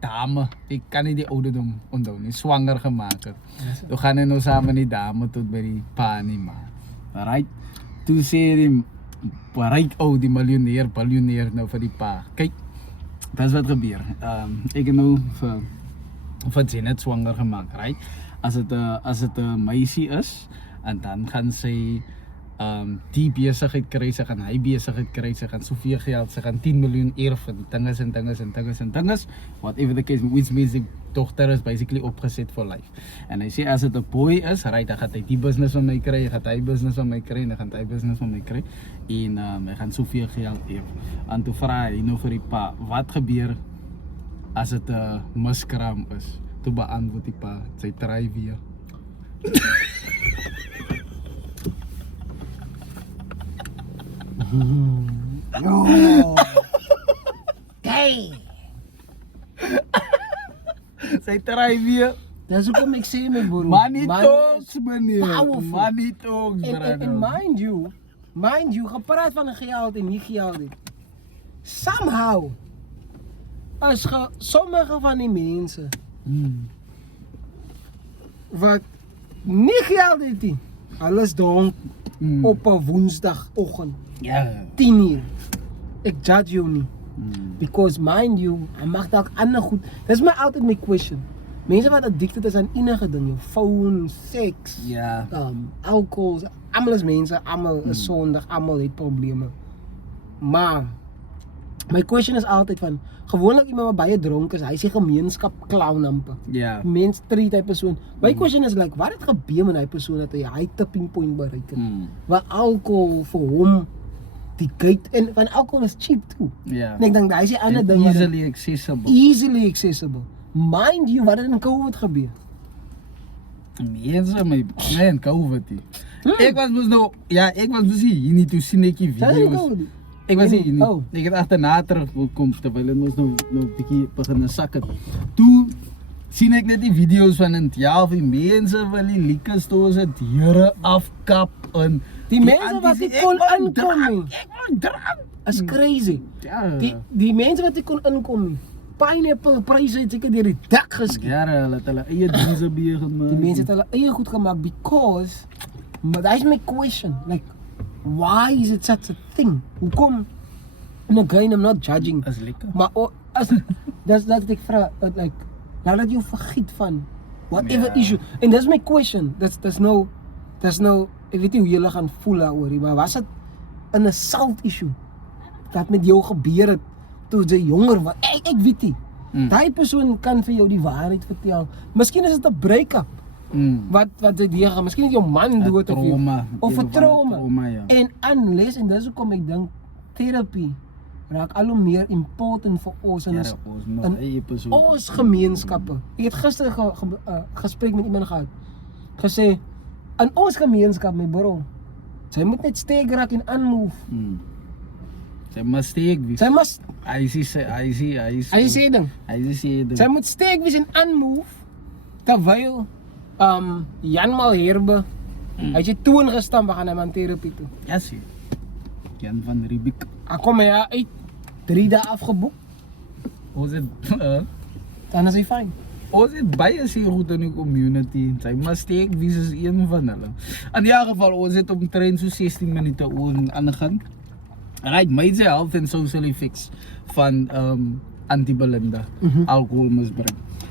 dame, ek kan nie die ouderdom onthou nie, swanger gemaak het. Toe gaan hy nou saam met die dame tot by die pa nie maar. Right? Toe sê die ryk ou die biljoenêr nou vir die pa. Kyk, dis wat gebeur. Ek het nou vir Janet swanger gemaak, right? As dit 'n meisie is en dan gaan sy die besigheid kry, sy gaan hy besigheid kry, sy gaan soveel geld, sy gaan 10 miljoen erf en dinges, whatever the case, which means die dogter is basically opgeset for life. En hy sê as dit 'n boy is, right, dan gaan hy die business van my kry, gaan hy business van my kry, en dan gaan hy business van my kry en hy gaan soveel geld erf. En toe vra hy nou vir die pa, wat gebeur as dit 'n miskraam is? Toe beantwoord die pa, sy try weer. Oh. Hey. Sy try weer. Dis hoekom ek sê my broer. Money talks, meneer. powerful. Money talks, En brother. mind you, gepraat van geld en nie geld nie. Somehow, as sommige van die mense wat nie geld het nie, alles dronk op 'n woensdagoggend, Ja. 10 uur. Ek judge jou nie. Because mind you, hy mag dalk ander goed. Dis my altyd my question. Mense wat addicted is aan enige ding, jou phone, seks, Ja. alcohol, almal is mense, almal is sondig, almal het probleme. Maar my question is altyd van gewoonlik iemand wat baie dronk is, hy is 'n gemeenskap clown amper. Ja. Mens treat hy persoon. My question is like, wat het gebeur met hy persoon dat hy tipping point bereik het? Waar alcohol vir hom die gate en van alcohol is cheap too. Ja. En ek dink daai is die ander And ding wat easily accessible. easily accessible. Mind you, wat het in COVID gebeur? Mense my man COVID. Ek was mos nou, ja, ek was mos hier nie toe sien ek die Sal jy video's. COVID? Ek was hier nie. Oh. Ek het agterna teruggekom terwyl dit mos nou bietjie begin sak het. Toe sien ek net die video's van en ja, die mense wil die liquor stores se deure afkap en Die mense wat nie kon inkom nie. Ek wil drank. Is crazy. Ja. Die mense wat nie kon inkom nie. Pineapple pryse het seker deur die dak geskiet. Ja, hulle het hulle eie dienste gemaak. Die mense het hulle eie goed gemaak because maar that's my question. Like why is it such a thing? Hoekom? And again, I'm not judging. Is lekker. Maar as dat ek vra like laat dit jou vergiet van whatever Ja. issue. En dis my question. Dis no ek weet nie hoe julle gaan voel daaroor nie, maar was dit 'n assault issue wat met jou gebeur het toe jy jonger was? Ek weet nie. Daai persoon kan vir jou die waarheid vertel. Miskien is dit 'n break-up. Wat jy deur, miskien het jou man dood of trauma. of 'n trauma. Ja. En unless en dis hoekom ek dink terapie raak al hoe meer important vir ons en Ja, ons gemeenskappe. Ek het gister gesprek met iemand gehad. Gesê in ons gemeenskap my bro, sy moet net steek raak en unmove. Sy mistake wees. Sy must Hy sê ding. Sy moet steek wees en unmove terwyl Jan Malherbe hy het toe ingestamp gaan hy man terapie toe. Ja, sien. Jan van Riebeeck. Ek kom hy uit 3 dae afgeboek, Ons het dan is hy fyn. ons het baie se goed in die community. Sy mistake wees is een van hulle. In die geval ons het omtrent so 16 minute oor aangegaan. Right, major health and social effects van antibelinda, alcoholmisbruik.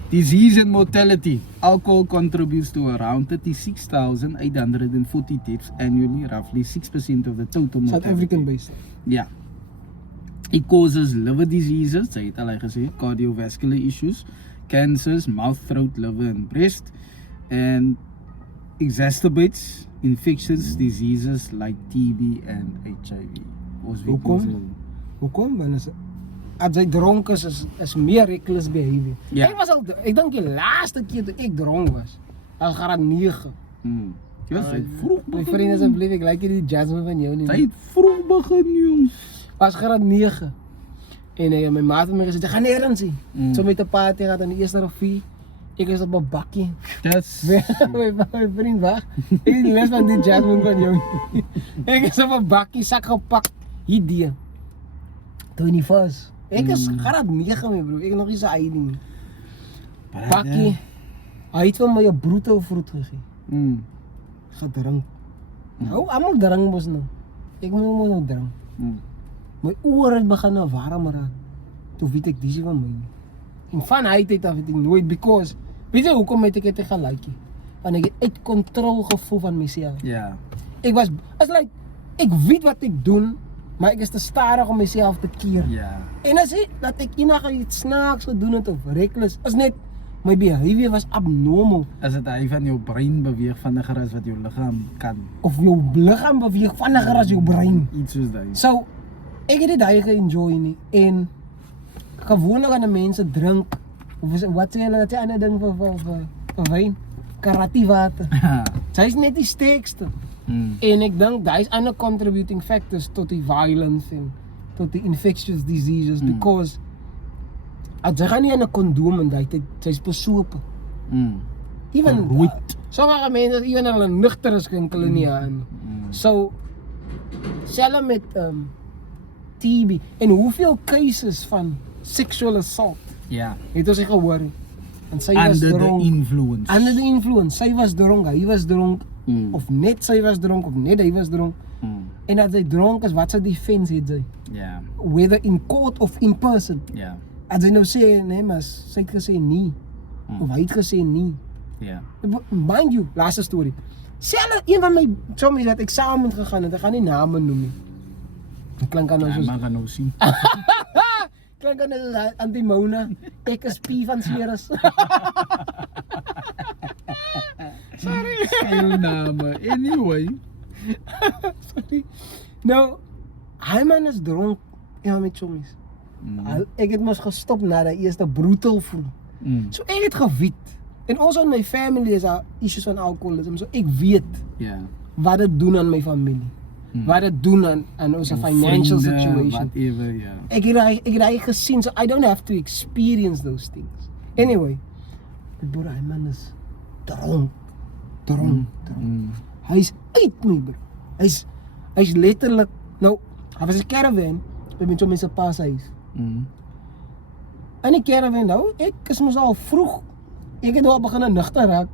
Disease and mortality. Alcohol contributes to around 36,840 deaths annually, roughly 6% of the total mortality. South African based. Ja. It causes liver diseases, sy het al gesê, cardiovascular issues, cancers, mouth, throat, liver and breast. And exacerbates infectious diseases like TB and HIV. Ons weet Hoekom? ons nou. Hoekom? Want as hy dronk is meer reckless behavior. Ja. Ek dink die laaste keer toe ek dronk was graad 9. Ja, sy het vroeg My begin. vriend asseblief, ek like die Jasmine van jou nie. Sy het vroeg begin, jongens. Was graad 9. En my maat het my gesê, gaan nêrens nie. So met 'n party gehad aan die eerste rivier. Ek is op 'n bakkie. That's My vriend wag. Ek het die les van die Jasmine van jou. Ek is op 'n bakkie sak gepak. Hierdie. Toe in die fas. Ek is graad 9 my bro. Ek nog nie so uit nie. Bakkie. Hy het vir my 'n bruto fruit gegee. Gedrink. Nou, almal drink mos nou. Ek moet nou drink. My oor het begin nou warm raak. Toe weet ek dis van my nie. En van hy het af het ek nooit because weet jy hoekom het ek dit gelike? Want ek het uit kontrol gevoel van myself. Ja. Ek was as like ek weet wat ek doen, maar ek is te stadig om myself te keer. Ja. En as ek dat ek enige iets snaaks gedoen het of reckless, is net my behavior was abnormal. As dit hy van jou brein beweeg vinniger as wat jou liggaam kan. Of jou liggaam beweeg vinniger as jou brein. Iets soos daai. So, ek het dit daai ge-enjoy nie en gewoonlik aan die mense drink of wat sê hulle dat jy ander ding vir wyn, karate water. Sy's net die sterkste. En ek dink daai's ander contributing factors tot die violence en tot die infectious diseases because as jy gaan nie aan 'n kondoom en daai tyd sy's besope. Even sommige mense even hulle nugter is geen hulle nie aan. So selfs met TB en hoeveel cases van sexual assault het ons gehoor en sy was Under the dronk. influence. Under the influence. Sy was dronk, hy was dronk of net sy was dronk of net hy was dronk. En as hy dronk is, wat sy defense het sy? Ja. Whether in court of in person. Ja. As hy nou sê nee, maar sy het gesê nie of hy het gesê nie. Ja. Mind you, laaste storie. Selfs een van my chommies wat eksamen gegaan het, ek gaan nie name noem nie. Dit klink aan nou Ja, soos maar gaan nou sien. klink aan soos Antimona. Ek is P van Ceres. Skil name. Anyway. Sorry. Nou, hy man is dronk. Ja, met chommies. Ek het mos gestop na die eerste brutal voel. So ek het geweet. En ons in my family is daar issues van alcoholism. So ek weet Ja. wat dit doen aan my familie. Wat dit doen aan ons financial Vriende, situation. Whatever, ja. Ek het hy gesien, so I don't have to experience those things. Anyway, die broer, hy man is dronk. Hy's uit my bro. Hy's letterlik, nou, hy was 'n caravan, met so mense pas huis. In die caravan nou, ek is mos al vroeg. Ek het al begin nugter raak.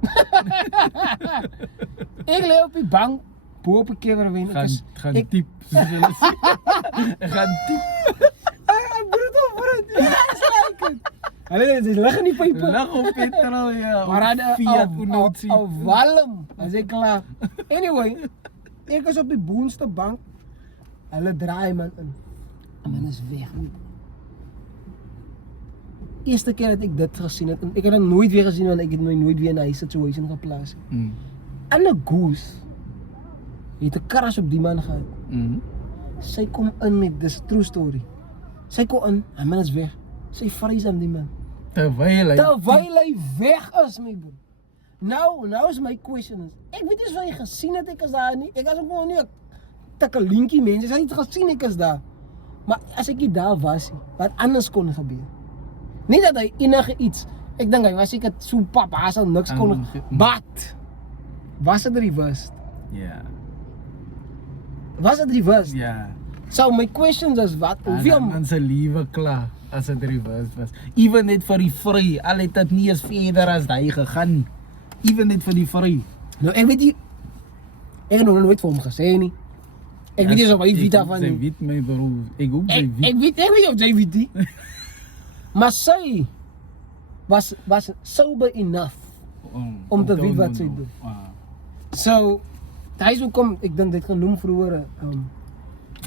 Ek lê op die bank, bo op die caravan. Gaan diep, soos hulle sê. Gaan diep. Broer, ja, is like it. Hulle lig in die pype. Lig op petrol, ja. Maar hy Fiat Unozi. al walm, as ek klaar. Anyway, ek is op die boonste bank. Hulle draai man in. Man is weg. Eerste keer dat ek dit gesien het, en ek het dit nooit weer gesien want ek het my nooit weer in 'n situation geplaas. En 'n goose het 'n crash op die man gehad. Sy kom in met this true story. Sy kom in, hy man is weg. Sy vrees aan die man. Terwyl Terwyl hy weg is, my broer. Nou is my question is, ek weet nie of hy gesien het ek is daar nie. Ek was ook nog nie 'n tikkelinkie mens. Hy het gesien ek is daar. Maar as ek nie daar was nie, wat anders kon gebeur? Nie dat hy enige iets, ek dink hy was seker so pap, hy sal niks kon. But was dit reversed? Ja. Was dit reversed? Ja. So my questions is wat, hoeveel Man se liewe klaar as dit reverse was. Even net vir die vry, al het dit nie eens verder as hy gegaan nie. Even net vir die vry. nou ek weet nie, ek het nog nooit vir hom gesê nie. Ek weet nie of hy weet daarvan Sy nie. weet my broer. Ek hoop sy Ek weet. weet nie of jy weet nie. Maar sy was sober enough om te weet wat sy doen. So, hy is ook kom, ek dink dit genoem vroeër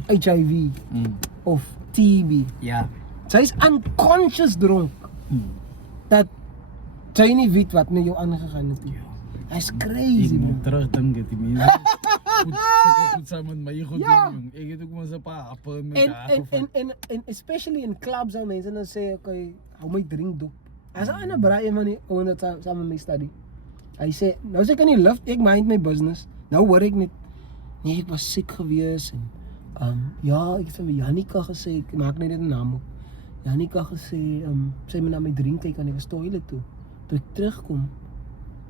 HIV of TB. Ja. Sy is unconscious dronk. Dat sy nie weet wat met jou aangegaan het nie. Hy's Ek crazy, moet man. terugdink het die mense. Goed saam met my goed Ja. doen, jong. Ek het ook mos 'n paar happe met En, haar en, gevat. en especially in clubs dan mense dan sê, okay, hou my drink dop. As 'n ander braai man nie ouens wat saam met my study. Hy sê, nou as ek in die lift, ek mind my business. Nou hoor ek net, nee, ek was siek gewees en ja, ek het vir Janika gesê, ek maak net 'n naam op. Janika gesê, sy moet na my drink kyk aan die toilet toe. Toe ek terugkom,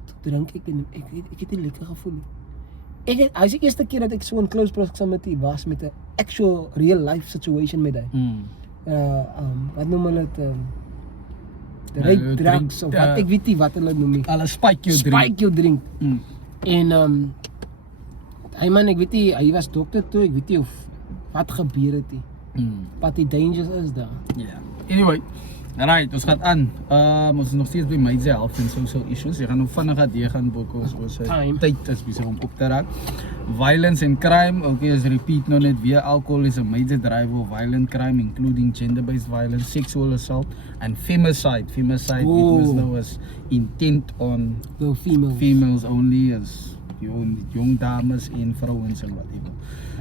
toe drink ek en ek het nie lekker gevoel nie. Hy is die eerste keer dat ek so in close proximity was met 'n actual real life situation met hy. Wat noem hulle dit? The rape drugs of wat, ek weet nie wat hulle noem nie. Hulle spike jou drink. Spike jou drink. En hy man, ek weet nie, hy was dokter toe, ek weet nie of wat gebeur het nie. Wat die dangers is daar. Ja. Anyway, right, ons gaan aan. Ons is nog steeds by mense health en social issues. Jy gaan nou vinnig aan gaan boek ons tyd is besig om op te raak. Violence and crime, okay, as repeat nou net weer, alcohol is a major driver of violent crime, including gender-based violence, sexual assault, and femicide. Femicide, witness now as intent on The females only, as jong dames en vrouens en whatever.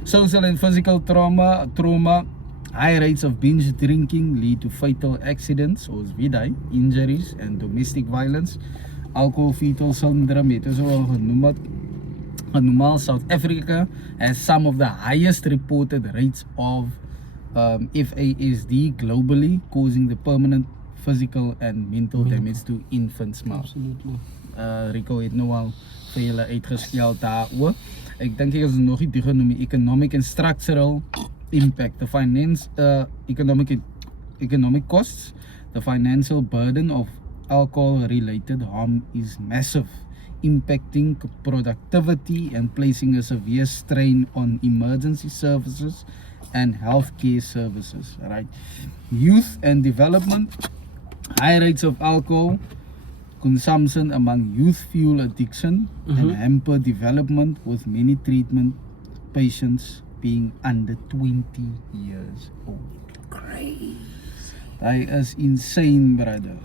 Social and physical trauma, high rates of binge drinking lead to fatal accidents, or VDI, injuries and domestic violence. Alcohol fetal syndrome, het ons al genoem. South Africa has some of the highest reported rates of FASD globally, causing the permanent physical and mental damage to infants. Absolutely. Rico het nou al vir julle uitgeskeld daaroor. Ek dink ek is nog nie die genoem economic and structural impact, the economic costs, the financial burden of alcohol-related harm is massive, impacting productivity and placing a severe strain on emergency services and healthcare services. Right? Youth and development, high rates of alcohol consumption among youth fuel addiction and hamper development, with many treatment patients being under 20 years old. Crazy. That is insane, brother.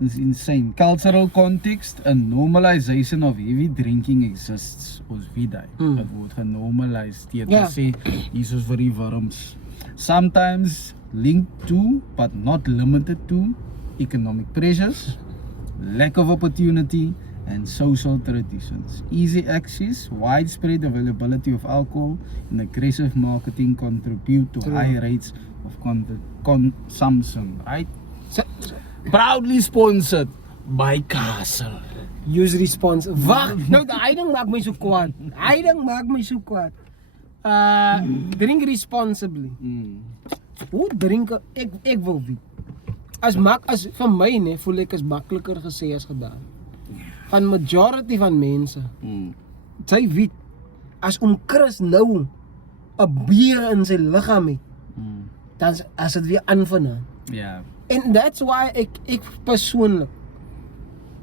It's insane. Cultural context, a normalization of heavy drinking exists. Ons weet dit. Dit word genormaliseer. Dit sê hier is vir die wurms. Sometimes linked to, but not limited to, economic pressures, lack of opportunity, and social traditions. Easy access, widespread availability of alcohol, and aggressive marketing contribute to high rates of consumption, right? Proudly sponsored by Castle. Use response. Wag, nou daai ding maak my so kwaad. Drink responsibly. Hoe drink ek wil weet. As vir my nee, voel ek is makliker gesê as gedaan. Van majority van mense. Sy weet as Chris nou 'n bier in sy liggaam het, dan as dit weer aan vanaand. Yeah. And that's why ek persoonlik,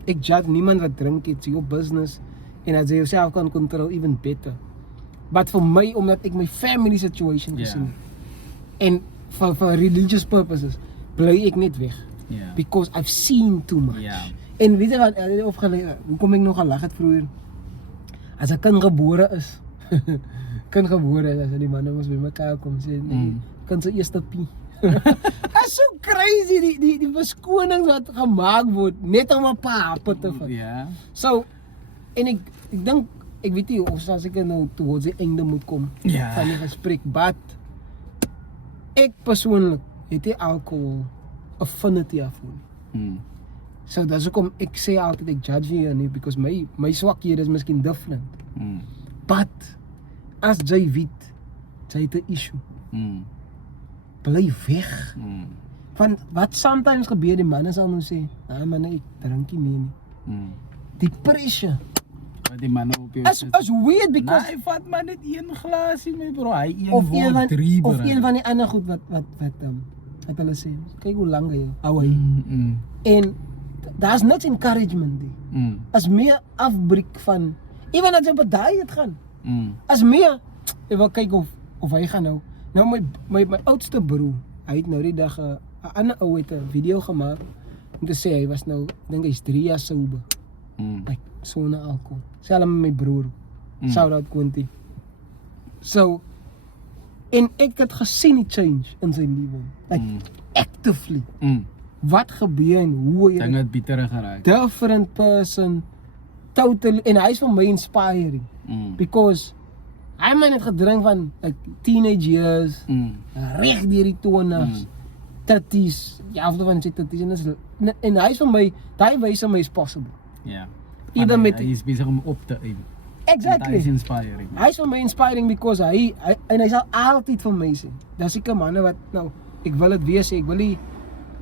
ek judge niemand wat drink, it's your business, en as jy jouself kan control, even better. But vir my, omdat ek my family situation gesien het, en for religious purposes, bly ek net weg. Yeah. Because I've seen too much. Yeah. En weet jy wat, hoekom ek nog gelag het vroeër? As 'n kind gebore is, as die manne mos by mekaar kom sê, nee, kan sy eerste pie. That's so crazy, die beskonings wat gemaak word, net om 'n paar happe te vat. Yeah. So, en ek dink, ek weet nie of as ek nou towards die einde moet kom van die gesprek, but ek persoonlik het die alcohol affinity daarvoor. So dis hoekom ek sê altyd ek judge hier nie, because my swakhede is miskien different. But as jy weet, jy het 'n issue. Bly weg. Van wat sometimes gebeur, die manne sal nou sê, "Ah man, ek drink nie meer nie." Die pressure. Wat die manne op jou As weird because hy vat maar net een glasie my bro, hy een of word een 3 van, of een van die ander goed wat hulle sê. Kyk hoe lank hy hou hy. En daar's niks encouragement nie. As meer afbreek van ewen as jy op daai het gaan. As meer ek wil kyk of hy gaan nou my oudste broer, hy het nou die dag 'n ander ou het 'n video gemaak om te sê hy was nou, ek dink hy's 3 jaar sober. Like sonder alcohol. Selfs met my broer. Shout out Quinty. So, en ek het gesien die change in sy lewe. Like, actively. Wat gebeur en hoe Dinge het bitter geraak. different person, totally, en hy is vir my inspiring. Because, hy man het gedrink van like, teenage years, reg deur die 20s, 30s, ja, of van sy 30s, en hy is vir my, die wys my is possible. Ja. Either met, Hy is besig om op te aim. exactly. Hy is inspiring. Hy is vir my inspiring because hy sal altyd vir my sê. Daar's seker manne wat nou, ek wil dit weer sê, ek wil nie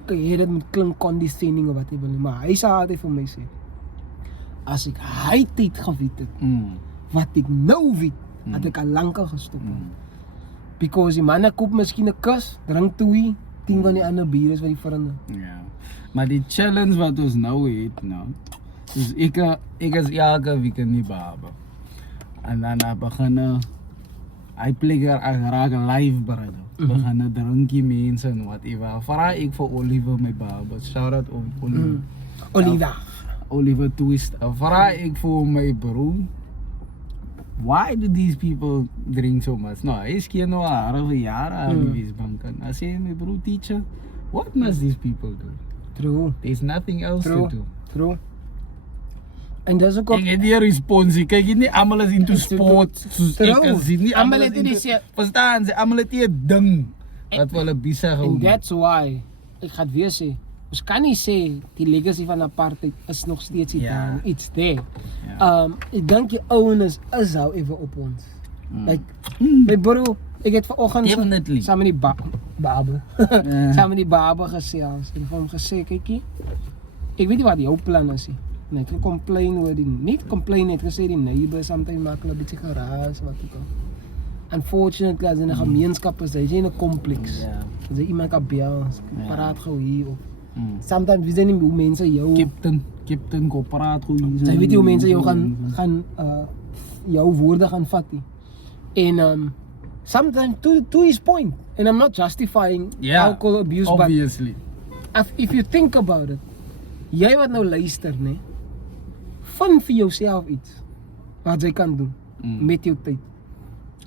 hê dit moet klink condescending of wat jy wil nie, maar hy sal altyd vir my sê. As ek hy tyd geweet het, wat ek nou weet, het ek al lankal gestop. Because die manne koop miskien 'n kus, drink 2, 10 van die ander bier is wat die vriende. Ja. Maar die challenge wat ons nou het, nou, dus ek is elke week in die Babe. En dan begin hy plekker raak live brother. Begin drinkie mense en whatever. Vra ek vir Oliver my Babe. Shout out Oliver. Oliver Twist. Vra ek vir my broer. Why do these people drink so much? No, hy is geen nou al jare aan die Wesbank. I say my broer teacher, what must these people do? True. There's nothing else to do. True. En dis ook Ek het die responsie. Kyk, nie almal is into sport soos ek is nie. Almal het nie verstaan jy, almal het 'n ding wat hulle besig hou. And that's why ek gaan weer sê, ons kan nie sê die legacy van apartheid is nog steeds daar. It's there. Ek dink die ouens is however op ons. Like my bro, ek het vanoggend saam met die Babe saam met die Babe gesels en vir hom gesê, kykie, ek weet nie wat jou plan is nie. Net complain oor die, niet complain, het gesê die neighbors sometimes maak hulle 'n bietjie geraas wat ook al. Unfortunately, as in 'n gemeenskap is jy in 'n kompleks. As jy iemand kan bel, praat gou hier of sometimes we nie hoe mense jou Captain ko praat gou hier. Jy weet hoe mense jou gaan jou woorde gaan vat nie. En sometimes to his point, and I'm not justifying alcohol abuse, obviously. But if you think about it, jy wat nou luister, nee, vind vir jouself iets wat jy kan doen met jou tyd.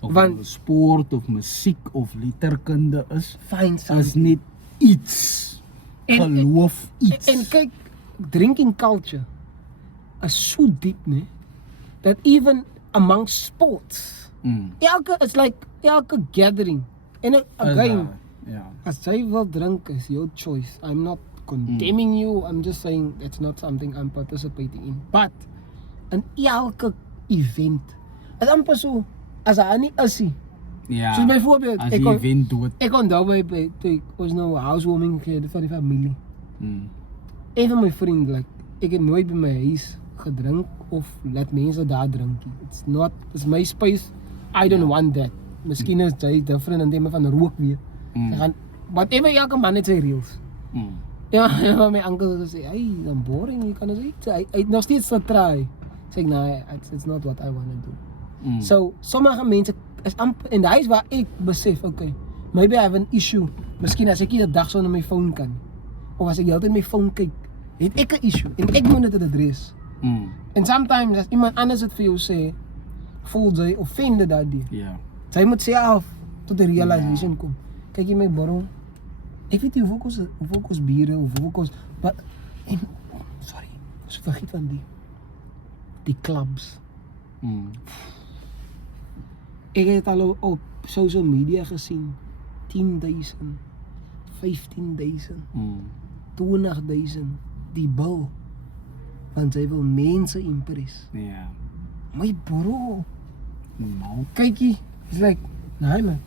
Want sport of musiek of letterkunde is net iets. Geloof iets. En kyk, drinking culture is so diep, nee, that even among sports, elke gathering, en again, as jy wil drink is your choice. I'm not condemning you, I'm just saying that's not something I'm participating in. But in elke event, is amper so, as hy nie is nie. Ja, soos byvoorbeeld, as die event dood. Ek onthou by ons nou housewarming vir die familie. Een van my vriende, like, ek het nooit by my huis gedrink of laat mense daar drink. It's my space, I don't want that. Miskien is jy different in terme van rook weer. Whatever, elke man het sy reels. Ja, my uncle gesê, hey, dan boring, jy kan ons iets. Hy het nog steeds getry. Sê ek, nee, it's not what I want to do. So, sommige mense is amper, en hy is waar ek besef, okay, maybe I have an issue. Miskien as ek nie 'n dag so na my phone kan, of as ek heeltyd my phone kyk, het ek 'n issue, en ek moet dit adres. En sometimes, as iemand anders het vir jou sê, voel jy offended daardie. Sy moet self tot die realization kom. Kyk jy my bro, ek weet nie hoeveel kos biere, of hoeveel kos, maar, en, sorry, so vergeet van die clubs. Ek het al op social media gesien, 10,000, 15,000, 20,000, die bil, want sy wil mense impress. My bro, kykie, it's like, nee man,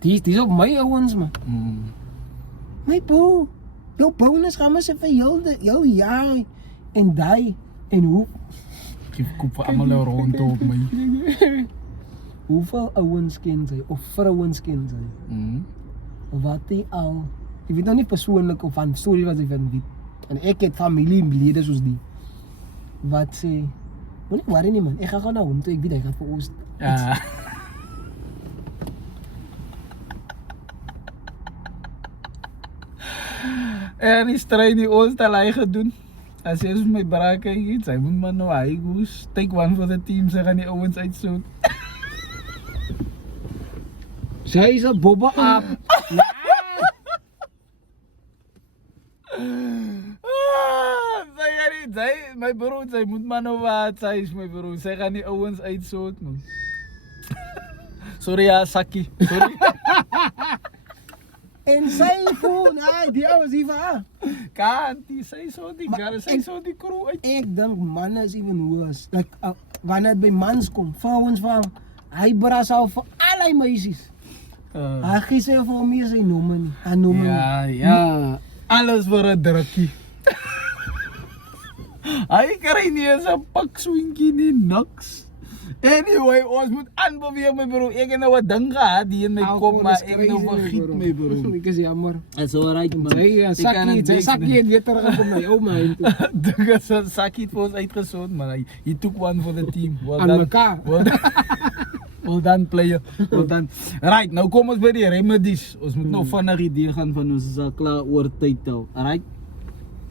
die is op my ouwens man. My bro, jou bonus gaan maar sê vir jou jaar, en die, en hoe, ek koop vir allemaal rond op my. Hoeveel ouwens ken sy, of vrouwens ken sy? Wat die al, ek weet nou nie persoonlik of van story wat sy van weet, en ek het familielede soos die, wat sê, moet nie worry nie man, ek gaan na hom toe, ek weet hy gaat vir ons En die strijd die ons al hy gedoen, As jy is my brake iets, hy moet maar nou hy goes. Take one for the team, sy gaan die ouens uitsoet. Sy is 'n bobba up. My broer, sy moet maar nou wat, sy is my broer. Sy gaan die ouens uitsoet, man. Sorry ja, Sakkie. Sorry. En sy voel, die ouens hier van Kantie, sy so die gar, sy so die crew uit. Ek dink manne is even worse. Like, wanneer dit by mans kom, vrouens van, hy bras al vir al die meisies. Hy gee sy vir hom nie sy nomme nie. Hy nomme Ja. Alles vir 'n drukkie. Hy kry nie eens 'n pak swinkie nie, niks. Anyway, ons moet aanbeweeg my bro. Ek het nou 'n ding gehad hier in my kop, maar ek nou vergiet my bro. Ek is jammer. It's alright man. Sakkie het weer terug op my ouma heen toe. Dink as Sakkie het vir ons uitgesond, man. He took one for the team. Well Aan done. mekaar. Well done player. Well done. Right, nou kom ons by die remedies. Ons moet nou vinnig idee gaan van ons is al klaar oor tyd tel. Alright.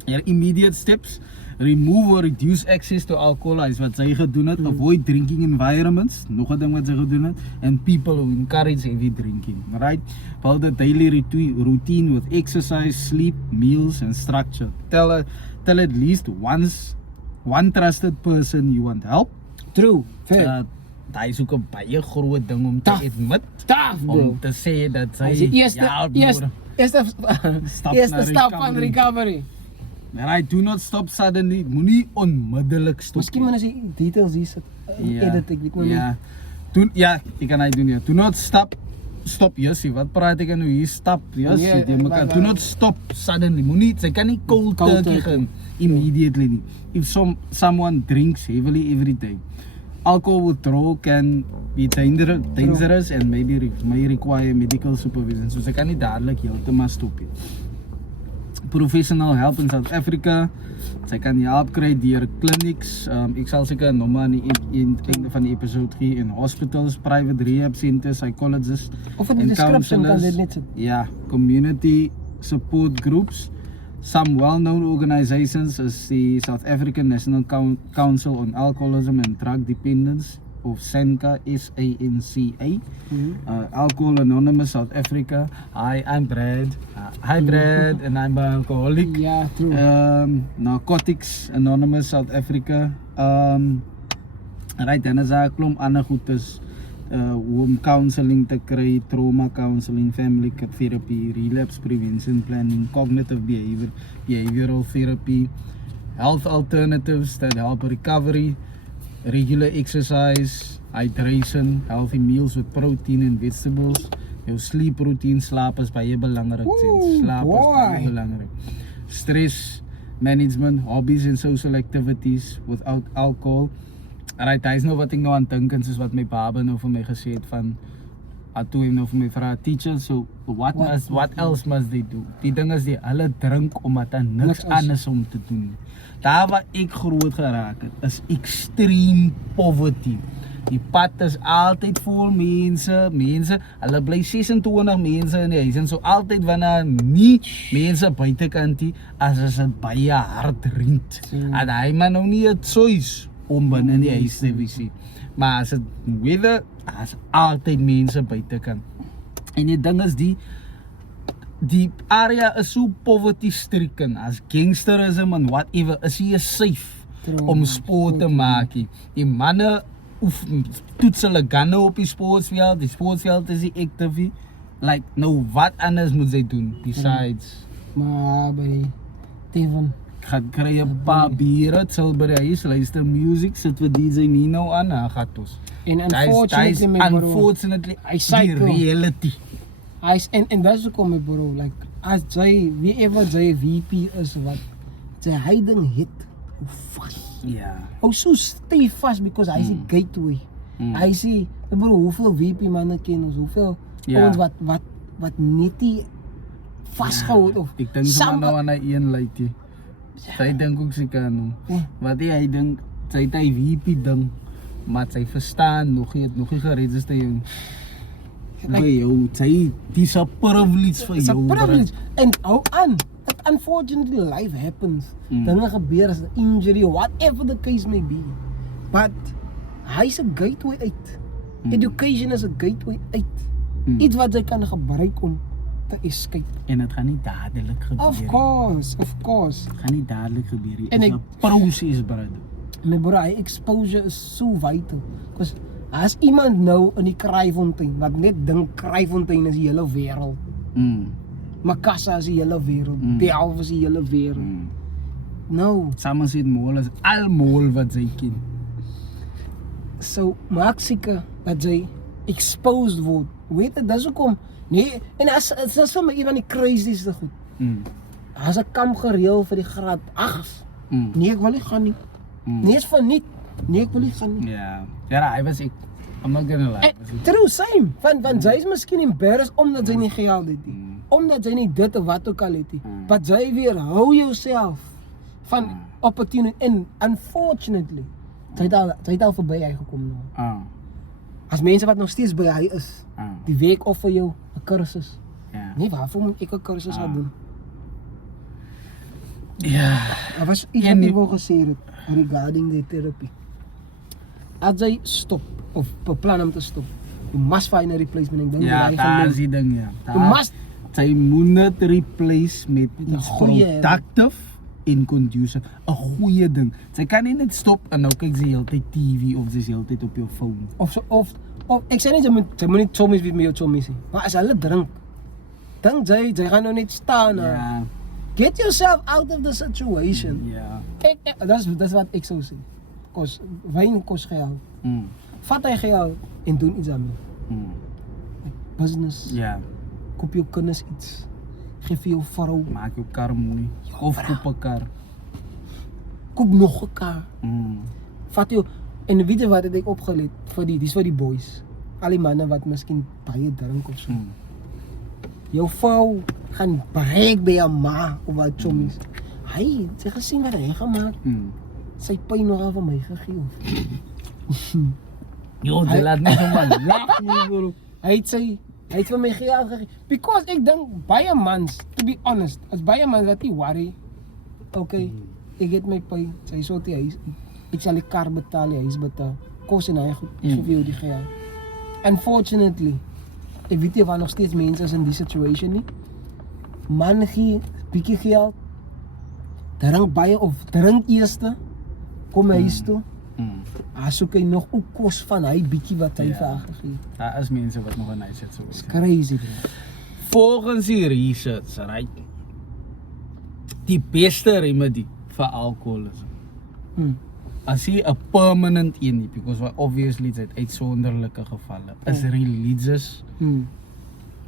Your immediate steps. Remove or reduce access to alcohol is wat sy gedoen het. Avoid drinking environments. Nog 'n ding wat sy gedoen het. And people who encourage heavy drinking. Right? Build a daily routine with exercise, sleep, meals and structure. Tell at least one trusted person you want help. True. Fair. Daai is ook 'n baie groot ding om te admit. Tough, bro. Om te sê dat sy Eerste stap van recovery. Right, do not stop suddenly. Moenie onmiddellik stop. Miskien moet jy details hier sit. Edit, ek weet nou nie. Ek kan hy doen ja. Do not stop. Stop, yes, wat praat ek nou hier stop? Yes, do not stop suddenly. Moenie, sy kan nie cold turkey gaan immediately nie. If someone drinks heavily every day, alcohol withdrawal can be dangerous and may require medical supervision. So sy kan nie dadelik heeltemal stop nie. Professional help in South Africa. Sy kan jy help kry deur clinics. Ek sal seker 'n nommer aan die einde van die episode gee in hospitals, private rehab centers, psychologists of in die description kan dit net sit. Ja, community support groups. Some well-known organizations is the South African National Council on Alcoholism and Drug Dependence, of SANCA, S-A-N-C-A. Alcohol Anonymous South Africa. Hi, I'm Brad. Hi Brad, and I'm an alcoholic. Yeah, true. Narcotics Anonymous South Africa. Right, dan is daar 'n klomp ander goedes. Home counseling te kry, trauma counseling, family therapy, relapse prevention planning, cognitive behavioral therapy, health alternatives that help recovery, regular exercise, hydration, healthy meals with protein and vegetables. Jou sleep routine, slaap is baie belangrik. Slaap is baie belangrik. Stress management, hobbies and social activities without alcohol. Alright, hy is nou wat ek nou aan dink en soos wat my baba nou vir my gesê het van toe hy nou vir my vra, teacher, so what else must they do? Die ding is hulle drink omdat daar niks anders om te doen. Daar waar ek groot geraak het, is extreme poverty. Die pad is altyd vol mense, hulle bly 26 mense in die huis en so altyd wanneer nie mense buitekant nie, as dit baie hard riend. En hy maar nou nie 'n choice om binne in die huis te wees nie. Maar as dit weather, as altyd mense buitekant. En die ding is die area is so poverty stricken, as gangsterism and whatever, is hier safe om sport te maak. Die manne toets hulle gunne op die sportsveld is die active. Like, nou wat anders moet sy doen besides? Maar by Steven Gaan kry 'n paar biere, het sal by die huis, luister music, sit vir DJ Nino aan, gaat ons. En unfortunately, die reality. En dat is ook my bro, like, as jy, wie ever jy VP is, wat, sy hiding hit, hoe vast. Ja. Hoe so stay vast, because hy is die gateway. Hy is die, bro, hoeveel VP manne ken ons, hoeveel ons wat net die vastgehoud, of ek dink sommer nou aan die een lykie. Sy dink ook sy kan, wat hy dink, sy het hy VP ding, maar sy verstaan nog nie geregister jou. By jou, sy, dis 'n privilege vir jou. It's a privilege, en hou aan, unfortunately life happens. Dinge gebeur as 'n injury or whatever the case may be. But hy's 'n gateway uit. Education is 'n gateway uit. Iets wat jy kan gebruik om te escape. En dit gaan nie dadelik gebeur. Of course. Dit gaan nie dadelik gebeur nie. En Dit is 'n proses, brother. My bro, exposure is so vital. Because as iemand nou in die Kraaifontein wat net dink Kraaifontein is die hele wêreld. Makassa is die hele wêreld. Delft is die hele wêreld. No. Somerset Mall is al mall wat sy ken. So maak seker dat jy exposed word. Weet jy, dis hoekom nee, en as is vir my een van die crazieste goed. As 'n kamp gereël vir die graad 8. Nee, ek wil nie gaan nie. Nee, is van nie. Nee, ek wil nie gaan nie. Ja. Ja, hy was ek. I'm not gonna lie. True, same. Van sy is miskien embarrassed omdat sy nie geld het nie. Omdat sy nie dit of wat ook al het nie. But jy weer hou jouself van opportunity en unfortunately sy het al verby hy gekom nou. As mense wat nog steeds by hy is, die week of vir jou 'n kursus. Ja. Nee, waarvoor moet ek 'n kursus gaan doen? Ja. Daar was iets wat ek wou gesê het regarding die therapy. As jy stop of beplan om te stop, you must find a replacement. Ek dink Ja, jy daar is die ding, ja. You must Sy moet dit replace met iets goeie- productive en conducive. 'n Goeie ding. Sy kan nie net stop en nou kyk sy heeltyd TV of sy is heeltyd op jou phone. of ek sê nie jy moet nie chommies met jou chommies nie. Maar as hulle drink, dink jy gaan nou net staan. Ja. Get yourself out of the situation. Ja. Kyk, dis wat ek sou sê. Kos wyn kos geld. Vat hy geld en doen iets daarmee. Business. Ja. Koop jou kinders iets. Geef vir jou vrou. Maak jou kar mooi. Of koop 'n kar. Koop nog 'n kar. Vat jou en weet jy wat het ek opgelet vir dis vir die boys. Al die manne wat miskien baie drink of so. Jou vrou gaan breek by jou ma of wat chommies. Hy het gesien wat hy gemaak. Sy pyn nogal vir my gegee of. Jo, jy laat nie sommer lag nie, bro. Hy het vir my geld gegee. Because ek dink baie mans, to be honest, as baie mans wat nie worry. Okay, ek het my pyn. Sy sê die huis. Ek sal die kar betaal, die huis betaal. Kos en hy goed. Ek gee vir jou die geld. Unfortunately, ek weet nie waar nog steeds mense is in die situation nie. Man gee bietjie geld. Drink baie of drink eerste. Kom huis toe. Soek hy nog ook kos van hy bietjie wat hy vir haar gegee het. Daar is mense wat nog aan hy sit so. It's crazy, bro. Volgens die research, right? Die beste remedy vir alkoholisme. As jy 'n permanent een nie, because obviously dit uitsonderlike gevalle is religious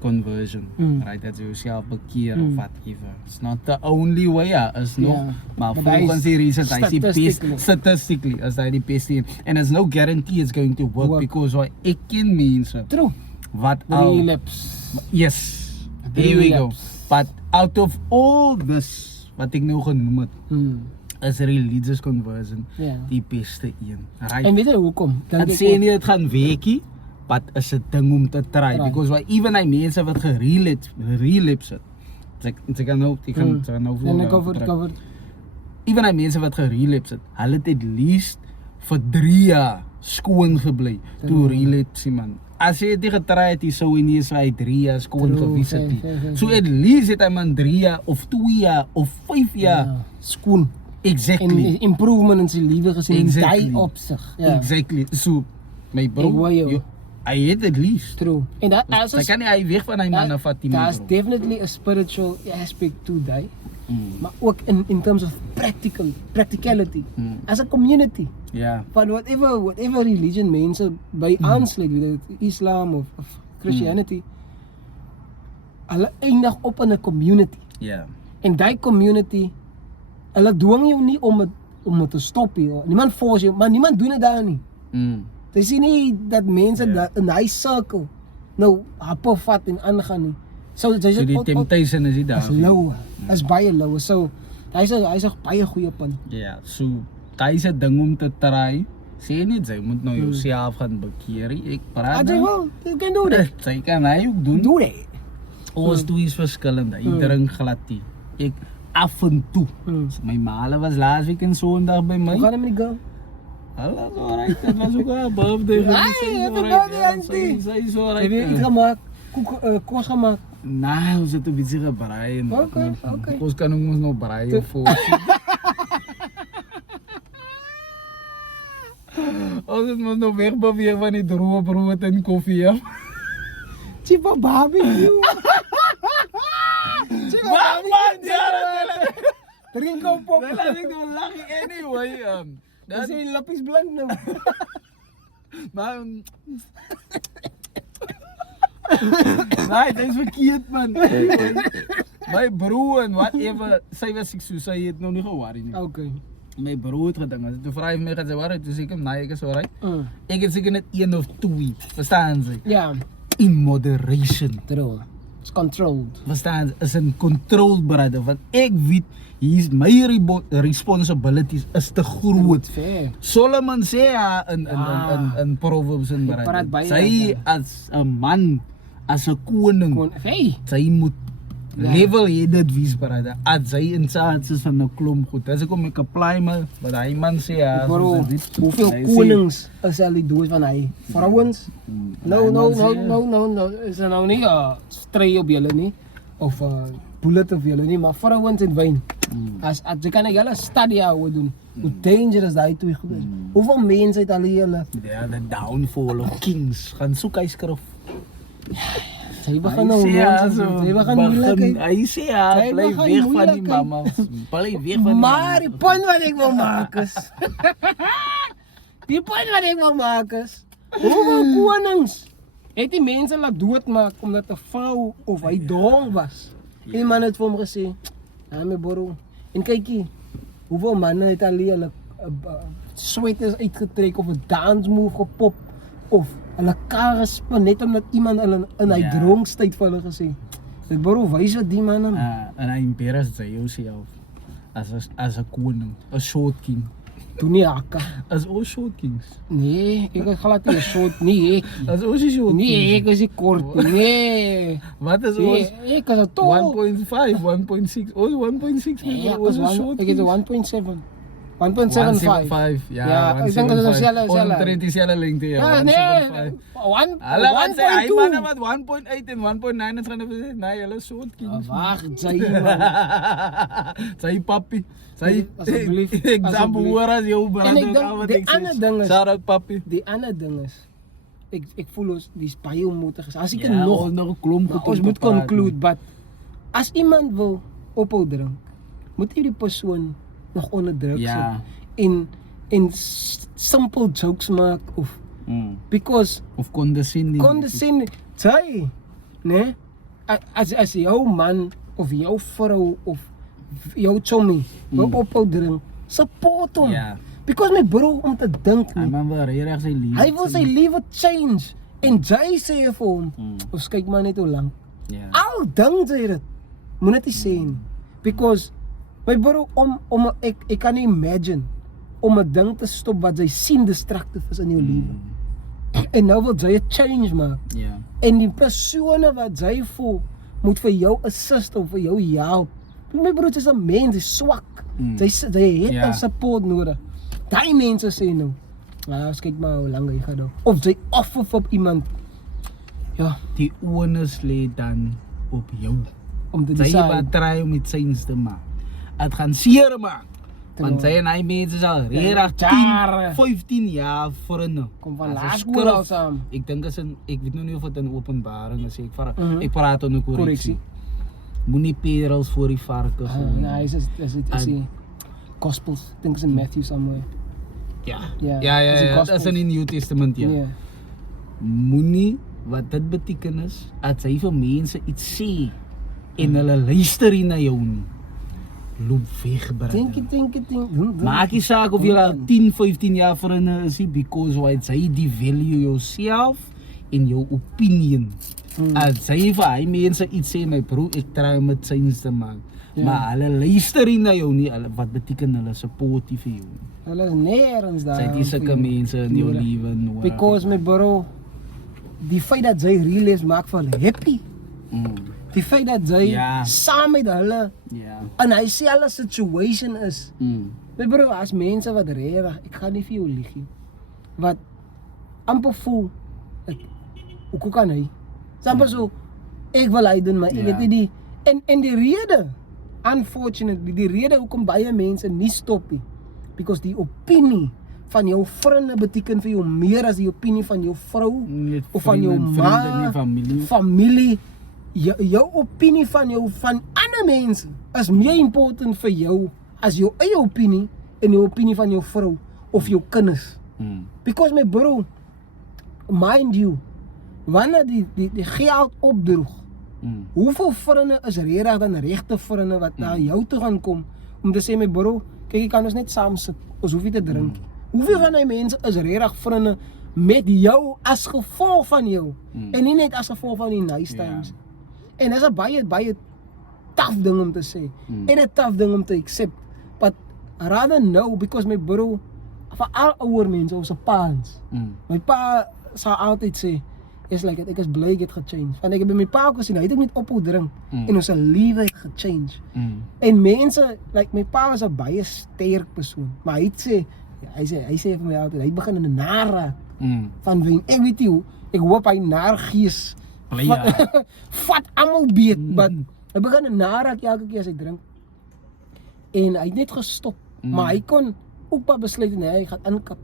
conversion, right? Dat jy jouself bekeer of whatever. It's not the only way, is nog, maar volgens die research, hy is die best, statistically, is hy die beste een. And there's no guarantee it's going to work, because ek ken mense wat al, Relapse. yes, there we go. But out of all this, wat ek nou genoem het, is religious conversion die beste een. Right? En weet jy hoekom? Ek sê nie dit gaan werkie, but is 'n ding om te try. Because even hy mense wat gerelapse het. Ek kan nou cover. Even hy mense wat gerelapse het, hulle het at least vir 3 jaar skoon gebly toe relapse man. As jy dit getry het, jy sou nie so hy 3 jaar skoon gewees het nie. So at least het hy man 3 jaar of 2 jaar of 5 jaar skoon. Exactly. En improvement in sy lewe gesien exactly. Die opsig. Exactly. So my bro, I hate at least. True. En dat Sy kan nie hy weg van hy man af vat nie. There's definitely a spiritual aspect to die. Maar ook in terms of practicality. As a community. Ja. But whatever religion mense by aansluit, whether it's Islam of Christianity, hulle eindig op in 'n community. Ja. En die community, hulle dwing jou nie om het te stop nie. Niemand force jou, maar niemand doen dit daar nie. Jy sien nie dat mense in hy circle nou happe vat en aangaan nie. So die temptation is daar. Is low. Is baie low. So hy's 'n baie goeie punt. Ja, so hy's 'n ding om te try. Sê nie jy moet nou jouself gaan bekeer nie. Ek praat. Jy kan doen dit. Jy kan hy ook doen. Doe dit. Ons twee is verskillend. Hy drink glad nie. Ek af en toe. My male was laas week en Sondag by my. Hoe gaan het met die girl? Alles alright, dat was ook een birthday. Zij is alright. Heb je iets gemaakt? Koos gemaakt? Nou, we zitten een beetje gebreien. Oké. Koos kan ook nog breien voor. Als het moet nog wegbewegen van die droge brood en koffie. Chipa barbecue. Man, Drink op pop. dan laat ik nog lachen anyway. Dat is een lapis blank nou. Maar... Nee, dat is verkeerd man. My broer en whatever, sy was siek so, sy het nog nie geworry nie. Oké. My broer het gedink, toe vra hy my gaan sy worry, toe sê ek hom, nee, ek is alright. Ek het seker net 1 of 2, verstaan sy? Ja. In moderation. True. It's controlled. Verstaan sy? Is in control brother, want ek weet, my responsibilities is te groot. Fair. Solomon sê in Proverbs en brother, sy as 'n man, as 'n koning, Hey. sy moet level-headed wees brother, as sy in staat is van 'n klomp goed. As ek hom ek apply maar, wat hy man sê Bro, hoeveel konings is al die dood van hy? Vrouwens? No. Is er nou nie stry op julle nie? Of bullet op julle nie, maar vrouwens en wyn. As jy kan 'n hele studie hou doen, hoe dangerous daai twee goed is. Hoeveel mense het al julle? Ja, the downfall of kings. Gaan soek hy skrif. Sy begin nou sy begin moeilikheid. Hy sê bly weg van die mama. Bly weg van die Maar die punt wat ek wil maak is hoeveel konings het die mense laat doodmaak omdat 'n vrou of hy dong was. En die man het vir hom gesê, "Ja my bro." En kykie, hoeveel manne het al hulle sweaters uitgetrek of 'n dance move gepop of hulle kar gespin net omdat iemand hulle in hy dronkstyd vir hulle gesê. Ek bro, wys wat die man aan. En hy embarrass sy jouself as 'n koning, 'n short king. Toe nie hakka. As all short kings. Nee, ek is glad nie 'n short nie ek. As ons is short. Nee, ek is nie kort nie. Nee. Wat is ons? Ek is 'n tol. 1.5, 1.6. Ons 1.6 Ja, ons is short. ek is 1.7. 1.75. Ja, ek dink dit is dieselfde. Omtrent dieselfde lengte ja. Ja, nee. 1. Hulle wat sê hy manne wat 1.8 en 1.9 het gaan sê nee, hulle is short kings. Wag, jy man. Sy papi. Sy Asseblief. ek dan behoor as jou En brother. ek dink die ander ding is, shout out papi. die ander ding is ek voel ons dis baie onmoedig is. As ek Ja, nog nog 'n klomp maar goed ons om moet te praat, conclude, but as iemand wil ophou drink, moet jy die persoon nog onder druk Ja. sit en simple jokes maak of because Of condescending. Sy, né? As jou man of jou vrou of jou chommy wil ophou drink, support hom. Ja. Because my bro om te dink Hy nie. man wil regtig sy lewe. Hy wil sy lewe change en jy sê vir hom, of kyk maar net hoe lank. Ja. Al dink jy dit, moet net nie sê nie. Because my bro ek kan nie imagine om 'n ding te stop wat jy sien destructief is in jou lewe. En nou wil jy 'n change maak. Ja. En die persone wat jy voel moet vir jou assist of vir jou help. My broer is 'n mens, hy's swak. Jy het 'n support nodig. Daai mense sê nou, ons kyk maar hoe lank hy gaan doen. Of jy offer op iemand. Ja, Die onus lê dan op jou. om te Sy decide. wat try om dit change te maak. Dit gaan seer maak. Want sy en hy mense is al regtig 10, 15 jaar voor 'n Kom van laerskool al saam. Ek dink ek weet nou nie of dit in openbaring is. Ek praat onder korreksie. Moenie perels voor die varke gooi. Nee, is die Gospels, I think it's in Matthew somewhere. Ja. is die Dat is in die New Testament ja. Nee. Moenie wat dit beteken is as hy vir mense iets sê en hulle luister nie na jou nie. Loop weg brother. Dink. Maak nie saak of jy al 10, 15 jaar voor 'n is, because why jy die value yourself en jou opinion. As jy vir hy mense iets sê, my bro, ek try om dit sins te maak. Maar hulle luister nie na jou nie, wat beteken hulle support nie vir jou. Hulle is nergens daar. Sy het sulke mense in jou lewe nodig. Because my bro, die feit dat jy real is maak vir hulle happy. Die feit dat jy Ja. saam met hulle Ja. in hy selfe situation is. My bro, as mense wat regtig, ek gaan nie vir jou lieg nie. Wat amper voel hoe kan hy? Amper so ek wil hy doen, maar ek het nie die en die rede unfortunately, die rede hoekom baie mense nie stop nie, because die opinie van jou vriende beteken vir jou meer as die opinie van jou vrou of van jou ma, familie. Jou opinie van ander mense is meer important vir jou as jou eie opinie en die opinie van jou vrou of jou kinders. Because my bro, mind you, wanneer die geld opdroeg, hoeveel vriende is regtig dan regte vriende wat na jou toe gaan kom om te sê my bro, kyk, jy kan ons net saam sit, ons hoef nie te drink. Hoeveel van die mense is regtig vriende met jou as gevolg van jou en nie net as gevolg van die nice times. En dis 'n baie tough ding om te sê en 'n tough ding om te accept, but rather know, because my bro, vir al ouer mense, ons paans, my pa sal altyd sê, is like, ek is bly ek het gechange. Want ek het by my pa ook gesien, hy het ook net ophou drink en ons lewe het gechange. En mense, like my pa was 'n baie sterk persoon, maar hy sê vir my altyd, hy begin in 'n naar raak van wien, ek weet nie, ek hoop hy naar gees vat almal beet, but hy begin 'n naar raak elke keer as hy drink. En hy het net gestop, maar hy kon ook besluit nee, hy gaan inkap.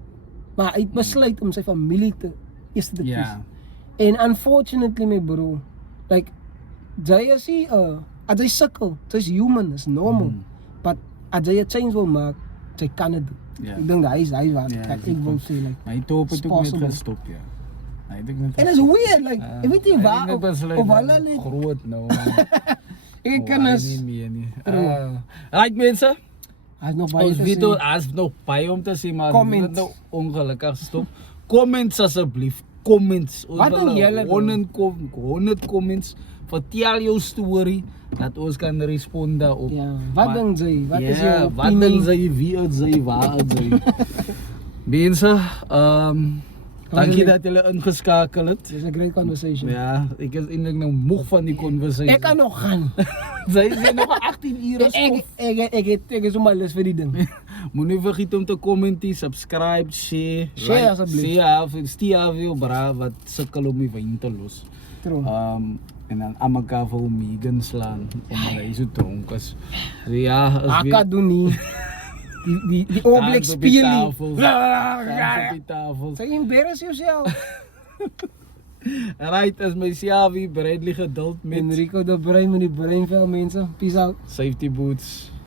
Maar hy het besluit om sy familie eers te kies. En unfortunately my bro, like jy is nie as hy sukkel, jy's human, is normal. But as jy 'n change wil maak, jy kan dit doen. Ek dink hy is wat ek wil sê, like hy toop het ook net gestop, en is weird, like ek weet nie waar of hulle net groot nou. ek kan is Right mense, Hy nog baie ons te video sê. as nog baie om te sê, maar Comment. het nou ongelukkig stop. Comments asseblief, comments. Wat doen julle dan? 100 comments. Vertel jou story dat ons kan respond daarop. Ja, wat dink jy? Wat is Ja, jou wat opinie? dink jy? Wie is jy? Waar is jy? Mense, dankie dat julle ingeskakel het. It's a great conversation. Ja, ek is eintlik nou moeg van die conversation. Ek kan nog gaan. Sy sê nog 18 ure stof. Ek is sommer lus vir die ding. Moenie vergeet om te commentie, subscribe, share, Share asseblief. Stuur jou bra wat sukkel om die wyn te los. True. En dan amaka vir Megan slaan omdat hy so dronk is. So ja, as Akka doen nie. Die oorblek speel nie. Dans op die tafel. Say embarrass yourself. Right, as my Siavi, Bradley geduld met Enrico de Bruin met die Bruinvel mense. Peace out. safety boots.